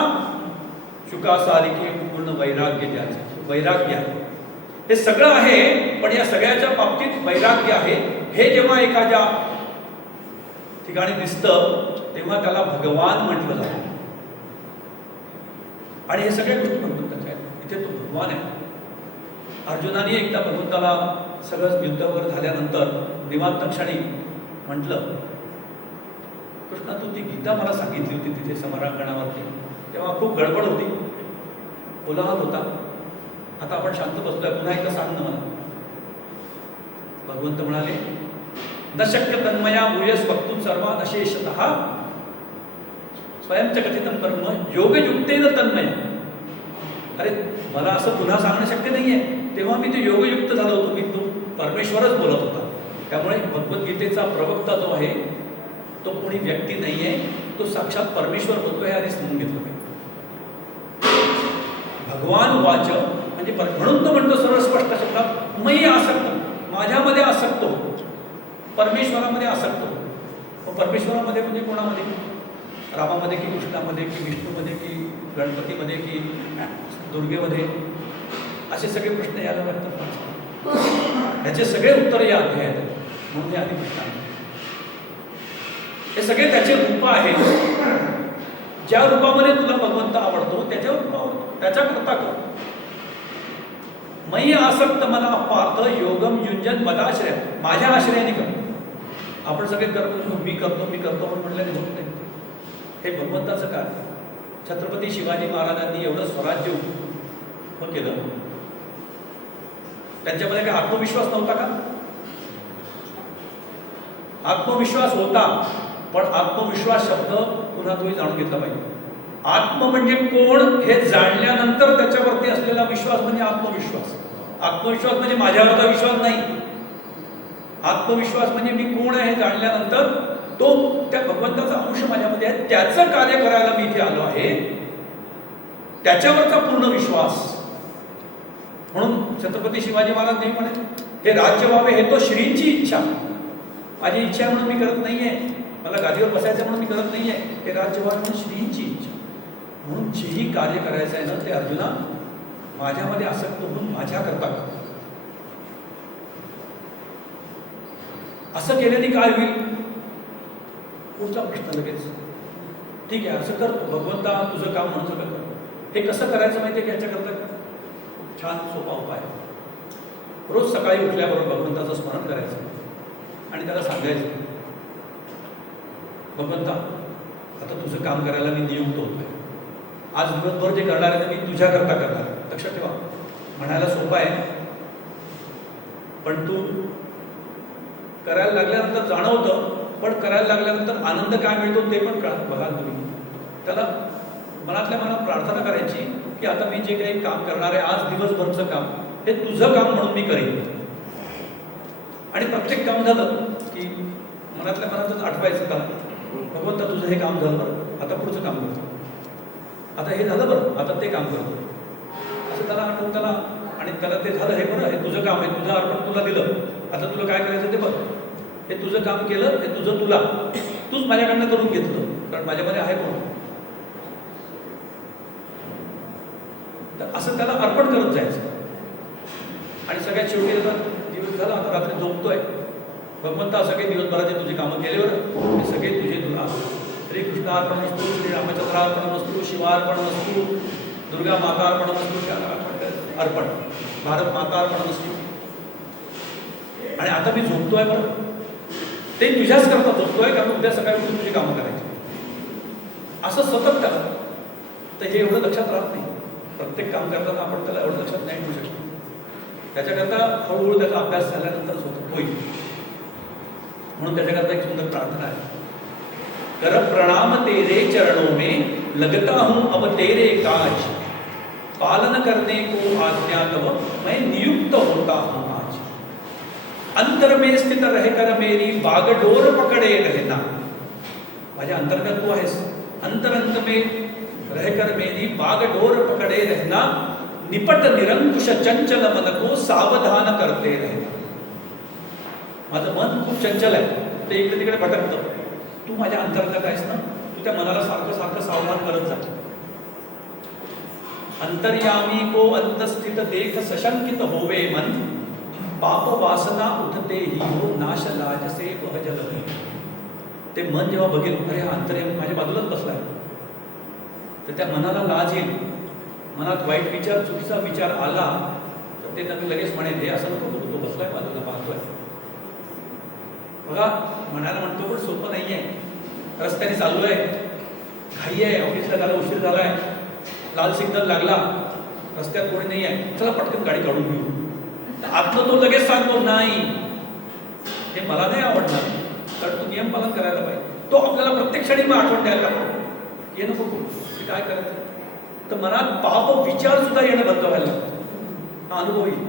शुकासारिके पूर्ण वैराग्य ज्याचं वैराग्य आहे. हे सगळं आहे पण या सगळ्याच्या बाबतीत वैराग्य आहे. हे जेव्हा एखाद्या ठिकाणी दिसतं तेव्हा त्याला भगवान म्हटलं जातं. आणि हे सगळ्या गोष्टी भगवंताच्या आहेत. इथे तो भगवान आहे. अर्जुनाने एकदा भगवंताला सगळं युद्ध वगैरे झाल्यानंतर निवांत क्षणी म्हटलं, कृष्णा तू ती गीता मला सांगितली होती तिथे समरांगणावरती, तेव्हा खूप गडबड होती, कोलाहल होता, आता आपण शांत बसलोय, पुन्हा एकदा सांग ना मला. भगवंत म्हणाले, न शक्य तन्मया भूयस वक्तुं सर्वान् अशेषतः स्वयंच कथितं परम योगयुक्तेन तन्मय. अरे मला असं पुन्हा सांगणं शक्य नाहीये, तेव्हा मी ते योगयुक्त झालो होतो, मी तो परमेश्वरच बोलत होता. त्यामुळे भगवद्गीतेचा प्रवक्ता जो आहे तो कोणी व्यक्ती नाही आहे, तो साक्षात परमेश्वर बोलतोय, आधी समजून घेतलं. भगवान वाच म्हणजे म्हणजे म्हणून तो म्हणतो सरळ स्पष्ट शब्दात, मयी आसक्त, माझ्यामध्ये आसक्त हो, परमेश्वरामध्ये आसक्त हो. परमेश्वरामध्ये म्हणजे कोणामध्ये? रामामध्ये की कृष्णामध्ये की विष्णूमध्ये की गणपतीमध्ये की दुर्गेमध्ये? असे सगळे प्रश्न यायला लागतात. ह्याचे सगळे उत्तर या अध्यायात आहेत. म्हणून हे आदिकृष्ण आहे. हे सगळे त्याचे रूप आहेत. ज्या रूपामध्ये तुला भगवंत आवडतो त्याच्या रूप आवडतो, त्याच्याकरता कर. मयी आसक्त मना पार्थ योगम युंजन मदाश्रय, माझ्या आश्रयाने कर. आपण सगळे करतो, मी करतो म्हणून म्हटल्याने होत नाही. हे भगवंताचं कार्य. छत्रपती शिवाजी महाराजांनी एवढं स्वराज्य उभं केलं, त्यांच्यामध्ये काही आत्मविश्वास नव्हता का? आत्मविश्वास होता, पण आत्मविश्वास शब्द पुन्हा तुम्ही जाणून घेतला पाहिजे. आत्म म्हणजे कोण हे जाणल्यानंतर त्याच्यावरती असलेला विश्वास म्हणजे आत्मविश्वास. आत्मविश्वास म्हणजे माझ्यावरचा विश्वास नाही. आत्मविश्वास म्हणजे मी कोण आहे हे जाणल्यानंतर तो त्या भगवंताचा अंश माझ्यामध्ये आहे, त्याचं कार्य करायला मी इथे आलो आहे, त्याच्यावरचा पूर्ण विश्वास. म्हणून छत्रपती शिवाजी महाराज नेहमी म्हणे, हे राज्य व्हावे हे तो श्रींची इच्छा. माझी इच्छा आहे म्हणून मी करत नाहीये, मला गादीवर बसायचं म्हणून मी करत नाहीये, हे राज्य व्हावे म्हणून श्रींची इच्छा. म्हणून जेही कार्य करायचं आहे ना ते अर्जुना माझ्यामध्ये आसक्त म्हणून माझ्या करता कर. असं केल्याने काय होईल? पुढचा प्रश्न लगेच. ठीक आहे, असं कर भगवंता, तुझं काम म्हणून सगळं कर. हे कसं करायचं माहिती आहे की याच्याकरता खूप छान सोपा उपाय. रोज सकाळी उठल्याबरोबर भगवंताचं स्मरण करायचं आणि त्याला सांगायचं, भगवंता आता तुझं काम करायला मी नियुक्त होतोय. आज दिवसभर जे करणार आहे ते मी तुझ्याकरता करणार. लक्षात ठेवा, म्हणायला सोपं आहे, पण तू करायला लागल्यानंतर जाणवतं, पण करायला लागल्यानंतर आनंद काय मिळतो ते पण बघाल तुम्ही. त्याला मनातल्या मनात प्रार्थना करायची की आता मी जे काही काम करणार आहे, आज दिवसभरचं काम हे तुझं काम म्हणून मी करेन. आणि प्रत्येक काम झालं की मनातल्या मनातच आठवायचं त्याला, भगवंता तुझं हे काम झालं बरं, आता पुढचं काम करतो. आता हे झालं बरं, आता ते काम करतो. असं त्याला आठवून त्याला, आणि त्याला ते झालं हे बरं, हे तुझं काम आहे, तुझं अर्पण तुला दिलं, आता तुला काय करायचं ते बघ. हे तुझं काम केलं, हे तुझं तुला, तूच माझ्याकडनं करून घेतलं, कारण माझ्यामध्ये आहे कोण. तर असं त्याला अर्पण करत जायचं. आणि सगळ्यात शेवटी दिवस झाला, आता रात्री झोपतोय, भगवंता सगळे दिवसभराचे तुझे कामं केल्यावर हे सगळे तुझे तुला. श्रीकृष्णार्पण वस्तू, श्रीरामचंद्रार्पण वस्तू, शिवार्पण वस्तू, दुर्गा माता अर्पण वस्तू, अर्पण भारत माता अर्पण वस्तू. आणि आता मी झोपतोय बरं, ते तुझ्याच करता झोपतोय, कारण उद्या सकाळी तू तुझी कामं करायची. असं सतत करा. तर हे एवढं लक्षात राहत नाही. प्रत्येक काम करताना आपण त्याला एवढं लक्षात नाही ठेवू शकतो. त्याच्याकरता हळूहळू त्याचा अभ्यास झाल्यानंतरच होईल. म्हणून त्याच्याकरता एक सुंदर प्रार्थना आहे, कर प्रणाम तेरे चरणों में लगता हूं अब तेरे काज, पालन करने को आज्ञा तब मैं नियुक्त होता हूं आज. अंतर में स्थित रहकर मेरी बागडोर पकड़े रहना. माझ्या अंतर्गत तू आहेस. अंतरंत में रहकर मेरी बागडोर पकड़े रहना, निपट निरंकुश चंचल मन को सावधान करते रहना. माझं मन खूप चंचल आहे, ते इकडे तिकडे भटकतं. तू माझ्या अंतर्गत आहेस ना, तू त्या मनाला सारखं सारखं सावधान करत जा. अंतर्यामी को अंतस्थित देख सशंकित होवे मन, पाप वासना उठते ही हो नाश लाज से वह जल. ते मन जेव्हा बघेल, अरे हा अंतर्यामी माझ्या बाजूलाच बसलाय, तर त्या मनाला लाज येईल. मनात वाईट विचार, चुकीचा विचार आला तर ते लगेच म्हणेल, हे असं नको, तो बसलाय बाजूला पाहतोय. बघा, म्हणायला म्हणतो पण सोपं नाही आहे. रस्त्याने चालू आहे, घाई आहे, ऑफिसला जायला उशीर झाला आहे, लाल सिग्नल लागला, रस्त्यात कोणी नाही आहे, चला पटकन गाडी काढून घेऊ. आतलं तो लगेच सांगतो नाही, हे मला नाही आवडणार, कारण तू नियम पालन करायला पाहिजे. तो आपल्याला प्रत्येक क्षणी मग आठवण द्यायला लागतो, हे नको की काय करायचं. तर मनात पाप विचार सुद्धा येणं बंद व्हायला लागतं. हा अनुभव येईल.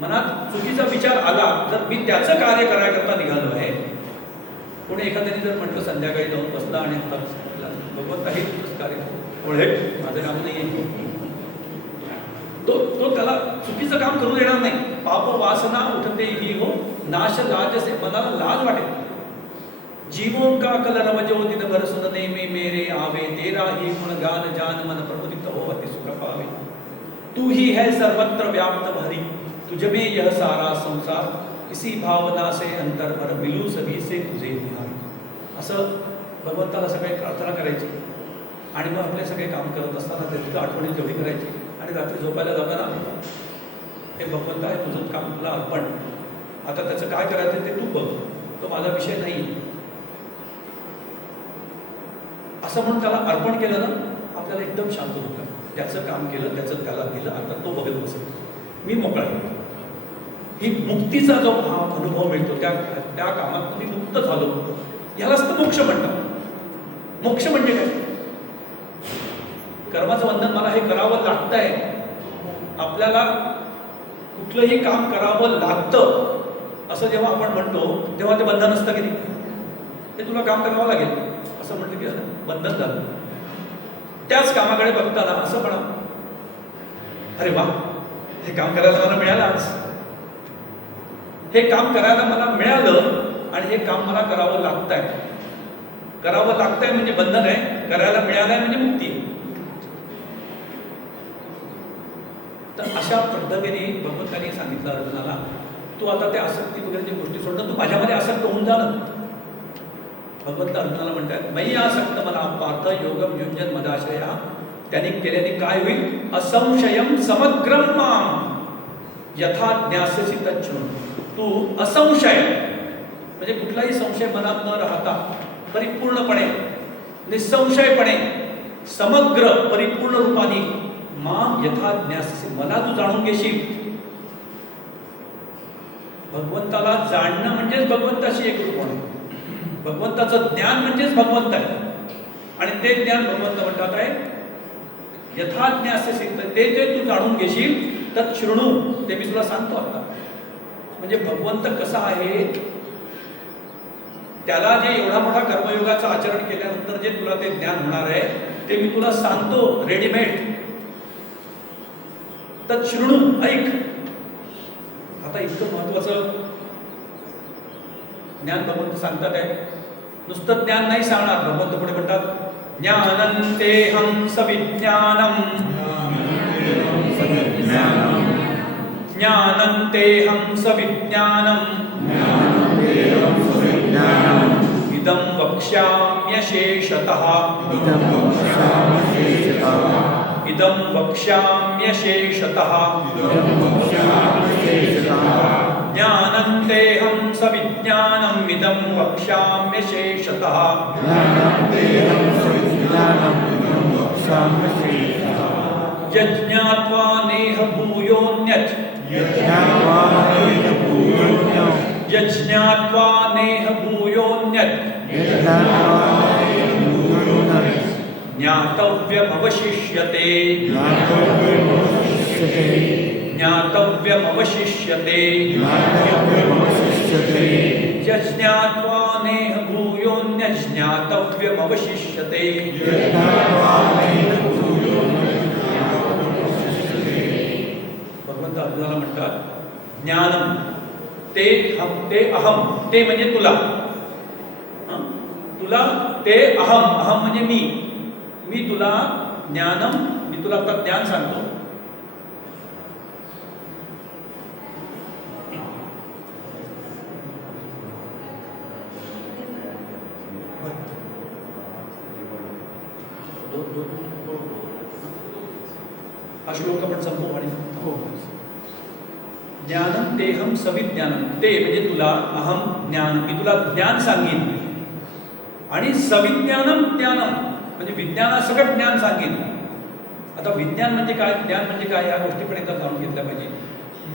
मनात चुकीचा विचार आला, जर मी त्याचं कार्य करायकरता निघालो आहे. कोणी एखाद्याने जर म्हटलं संध्याकाळी जाऊन बसला आणि हातात भगवंत आहे तुझंच कार्य, हे माझं काम नाही आहे, तो तो त्याला चुकीचं काम करू देणार नाही. पाप वासना उठते ही हो नाश लाजसे, मनाला लाज वाटेल. जीवों का कलरव जो दिन भर सुन नेमी मेरे आवे, तेरा ही गुण गान जान मन प्रमुदित हो अति सुख पावे. तू ही है सर्वत्र व्याप्त भरी, तुझ में यह सारा संसार, इसी भावना से अंतर भर मिलू सभी से तुझे निहार. असं भगवंताला सगळे प्रार्थना करायची आणि मग आपले सगळे काम करत असताना त्याची आठवणी जेवढी करायची आणि रात्री झोपायला जाताना हे भगवंत आहे तुझं काम तुला अर्पण, आता त्याचं काय करायचं ते तू बघ, तो माझा विषय नाही. असं म्हणून त्याला अर्पण केलं ना आपल्याला एकदम शांत होतं. त्याचं काम केलं, त्याचं त्याला दिलं, आता तो बघत बसेल, मी मोकळा. ही मुक्तीचा जो अनुभव मिळतो त्या त्या कामात मी मुक्त झालो, यालाच तर मोक्ष म्हणतात. मोक्ष म्हणजे काय? कर्माचं बंधन मला हे करावं लागतंय, आपल्याला कुठलंही काम करावं लागतं असं जेव्हा आपण म्हणतो तेव्हा ते बंधन असतं की नाही. हे तुला काम करावं लागेल असं म्हटलं की बंधन झालं. त्याच कामाकडे बघताना असं म्हणा, अरे वा हे काम करायला मला मिळालं, आज हे काम करायला मला मिळालं आणि हे काम मला करावं लागतंय. करावं लागतंय म्हणजे बंधन आहे, करायला मिळालंय म्हणजे मुक्ती आहे. तर अशा पद्धतीने भगवंतांनी सांगितलं अर्जुनाला, तू आता त्या आसक्ती वगैरेच्या गोष्टी सोडणं, तू माझ्यामध्ये आसक्त होऊन जा ना. भगवंत अर्जुनाला म्हणतात, मयी आसक्त मला पार्थ योगम युंजन मदाश्रया. त्यांनी केल्याने काय होईल? असंशयम समग्रम माम यथा ज्ञास्यसि तच्छृणु. तू असंशय म्हणजे कुठलाही संशय मनात न राहता परिपूर्णपणे निसंशयपणे समग्र परिपूर्ण रूपाने माम यथा ज्ञास्यसि, मला तू जाणून घेशील. भगवंताला जाणणं म्हणजेच भगवंताशी एकरूप होणे. भगवंताचं ज्ञान म्हणजेच भगवंत आहे आणि ते ज्ञान भगवंत म्हणतात आहे यथा ज्ञास्यसि, ते जे तू जाणून घेशील तर शृणू, ते मी तुला सांगतो आता. म्हणजे भगवंत कसा आहे, त्याला जे एवढा मोठा कर्मयोगाचं आचरण केल्यानंतर जे तुला ते ज्ञान होणार आहे ते मी तुला सांगतो रेडीमेड. तर शृणू, ऐक. आता इतकं महत्वाचं ज्ञान भगवंत सांगतात आहे. नुसतं ज्ञान नाही सांगणार, भगवंत पुढे म्हणतात ज्ञानंतेहं सविज्ञानम, ज्ञानंतेहं सविज्ञानम, इदं वक्ष्याम्यशेषतः, इदं वक्ष्याम्यशेषतः, ज्ञानंतेहं सविज्ञानम इदं वक्ष्याम्यशेषतः. यज्ञात्वा नेह भूयोऽन्यत्, यज्ञात्वा नेह भूयोऽन्यत्, ज्ञातव्यमवशिष्यते, ज्ञातव्यमवशिष्यते. यज्ञात्वा नेह भूयोऽन्यत् ज्ञातव्यमवशिष्यते. भगवंत अर्जुनाला म्हणतात ज्ञानम ते हम, ते अहम, ते म्हणजे तुला, तुला ते अहम, अहम म्हणजे मी तुला ज्ञानम, मी तुला आता ज्ञान सांगतो. हा श्लोक आपण संपू आणि ज्ञानम तेहम सविज्ञानम, ते म्हणजे तुला, अहम ज्ञान, मी तुला ज्ञान सांगेन, आणि सविज्ञानम ज्ञानम म्हणजे विज्ञानासकट ज्ञान सांगेन. आता विज्ञान म्हणजे काय, ज्ञान म्हणजे काय, या गोष्टी पण एकदा जाणून घेतल्या पाहिजे.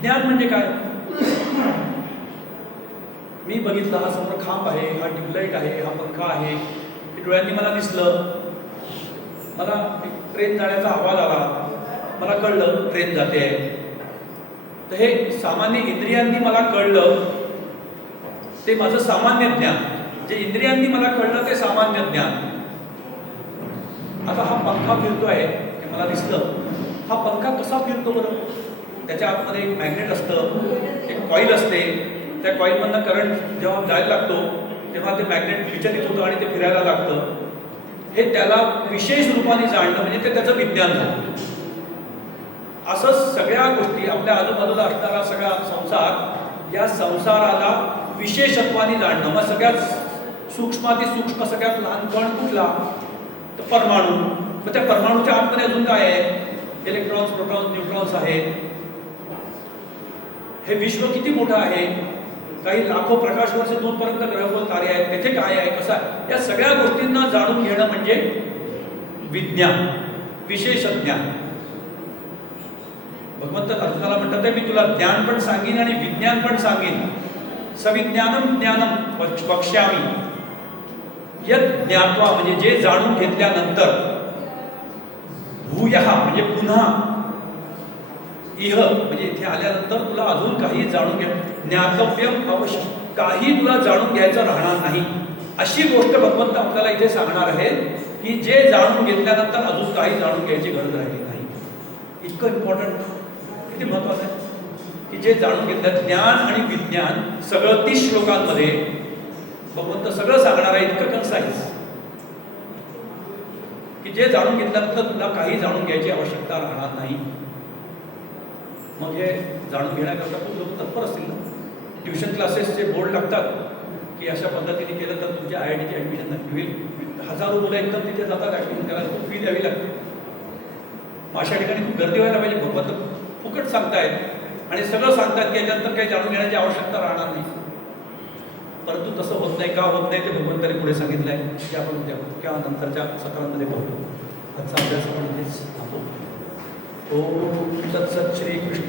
ज्ञान म्हणजे काय? मी बघितलं, हा समोर खांब आहे, हा ट्यूबलाईट आहे, हा पंखा आहे, हे डोळ्यांनी मला दिसलं, मला ट्रेन जाण्याचा आवाज आला, मला कळलं ट्रेन जाते आहे. तर हे सामान्य इंद्रियांनी मला कळलं, ते माझं सामान्य ज्ञान. जे इंद्रियांनी मला कळलं ते सामान्य ज्ञान. आता हा पंखा फिरतो आहे हे मला दिसलं, हा पंखा कसा फिरतो बरं? त्याच्या आतमध्ये एक मॅग्नेट असतं, एक कॉईल असते. त्या कॉईलमधनं करंट जेव्हा जायला लागतो तेव्हा ते मॅग्नेट विचलित होतं आणि ते फिरायला लागतं. हे त्याला विशेष रूपाने जाणणं म्हणजे ते त्याचं विज्ञान झालं. असं सगळ्या गोष्टी आपल्या आजूबाजूला असणारा सगळा संसार, या संसाराला विशेषत्वाने जाणणं. मग सगळ्यात सूक्ष्म सगळ्यात लहान कण कुठला? तर परमाणू. मग त्या परमाणूच्या आतमध्ये अजून काय आहे? इलेक्ट्रॉन्स, प्रोटॉन्स, न्यूट्रॉन्स आहेत. हे विश्व किती मोठं आहे? काही लाखो प्रकाश वर्ष दूरपर्यंत ग्रहगोल तारे आहेत. त्याचे काय आहे, कसं आहे? या सगळ्या गोष्टींना जाणून घेणं म्हणजे विज्ञान, विशेष ज्ञान. भगवंत अर्जुनाला म्हणतात मी तुला ज्ञान पण सांगीन आणि विज्ञान पण सांगेन. सविज्ञानम ज्ञानम वक्ष्यामि यत् ज्ञात्वा, म्हणजे जे जाणून घेतल्यानंतर, भूयः म्हणजे पुन्हा, इह म्हणजे इथे आल्यानंतर तुला अजून काही जाणून घ्या, ज्ञातव्यम अवश्य, काही तुला जाणून घ्यायचं राहणार नाही. अशी गोष्ट भगवंत आपल्याला इथे सांगणार आहे की जे जाणून घेतल्यानंतर अजून काही जाणून घ्यायची गरज राहिली नाही. इतकं इम्पॉर्टंट, किती महत्वाचं आहे की जे जाणून घेतलं. ज्ञान आणि विज्ञान सगळं 30 श्लोकांमध्ये भगवंत सगळं सांगणार आहे. इतकं कन्साइज की जे जाणून घेतल्यानंतर तुला काही जाणून घ्यायची आवश्यकता राहणार नाही. मग हे जाणून घेण्याकरता खूप लोक तत्पर असतील ना. ट्युशन क्लासेसचे बोर्ड लागतात की अशा पद्धतीने केलं तर तुमच्या IITची ॲडमिशन नक्की होईल. हजारो मुलं एकदम तिथे जातात ॲडमिशन करायला, खूप फी द्यावी लागते. मग अशा ठिकाणी खूप गर्दी व्हायला पाहिजे. भगवंत फुकट सांगतायत आणि सगळं सांगतायत की याच्यानंतर काही जाणून घेण्याची आवश्यकता राहणार नाही. परंतु तसं होत नाही. का होत नाही ते भगवंताने पुढे सांगितलं आहे की आपण त्या नंतरच्या सत्रांमध्ये बघू. आजचा अभ्यास आपण इथेच थांबू. ओम तत्सत श्री कृष्ण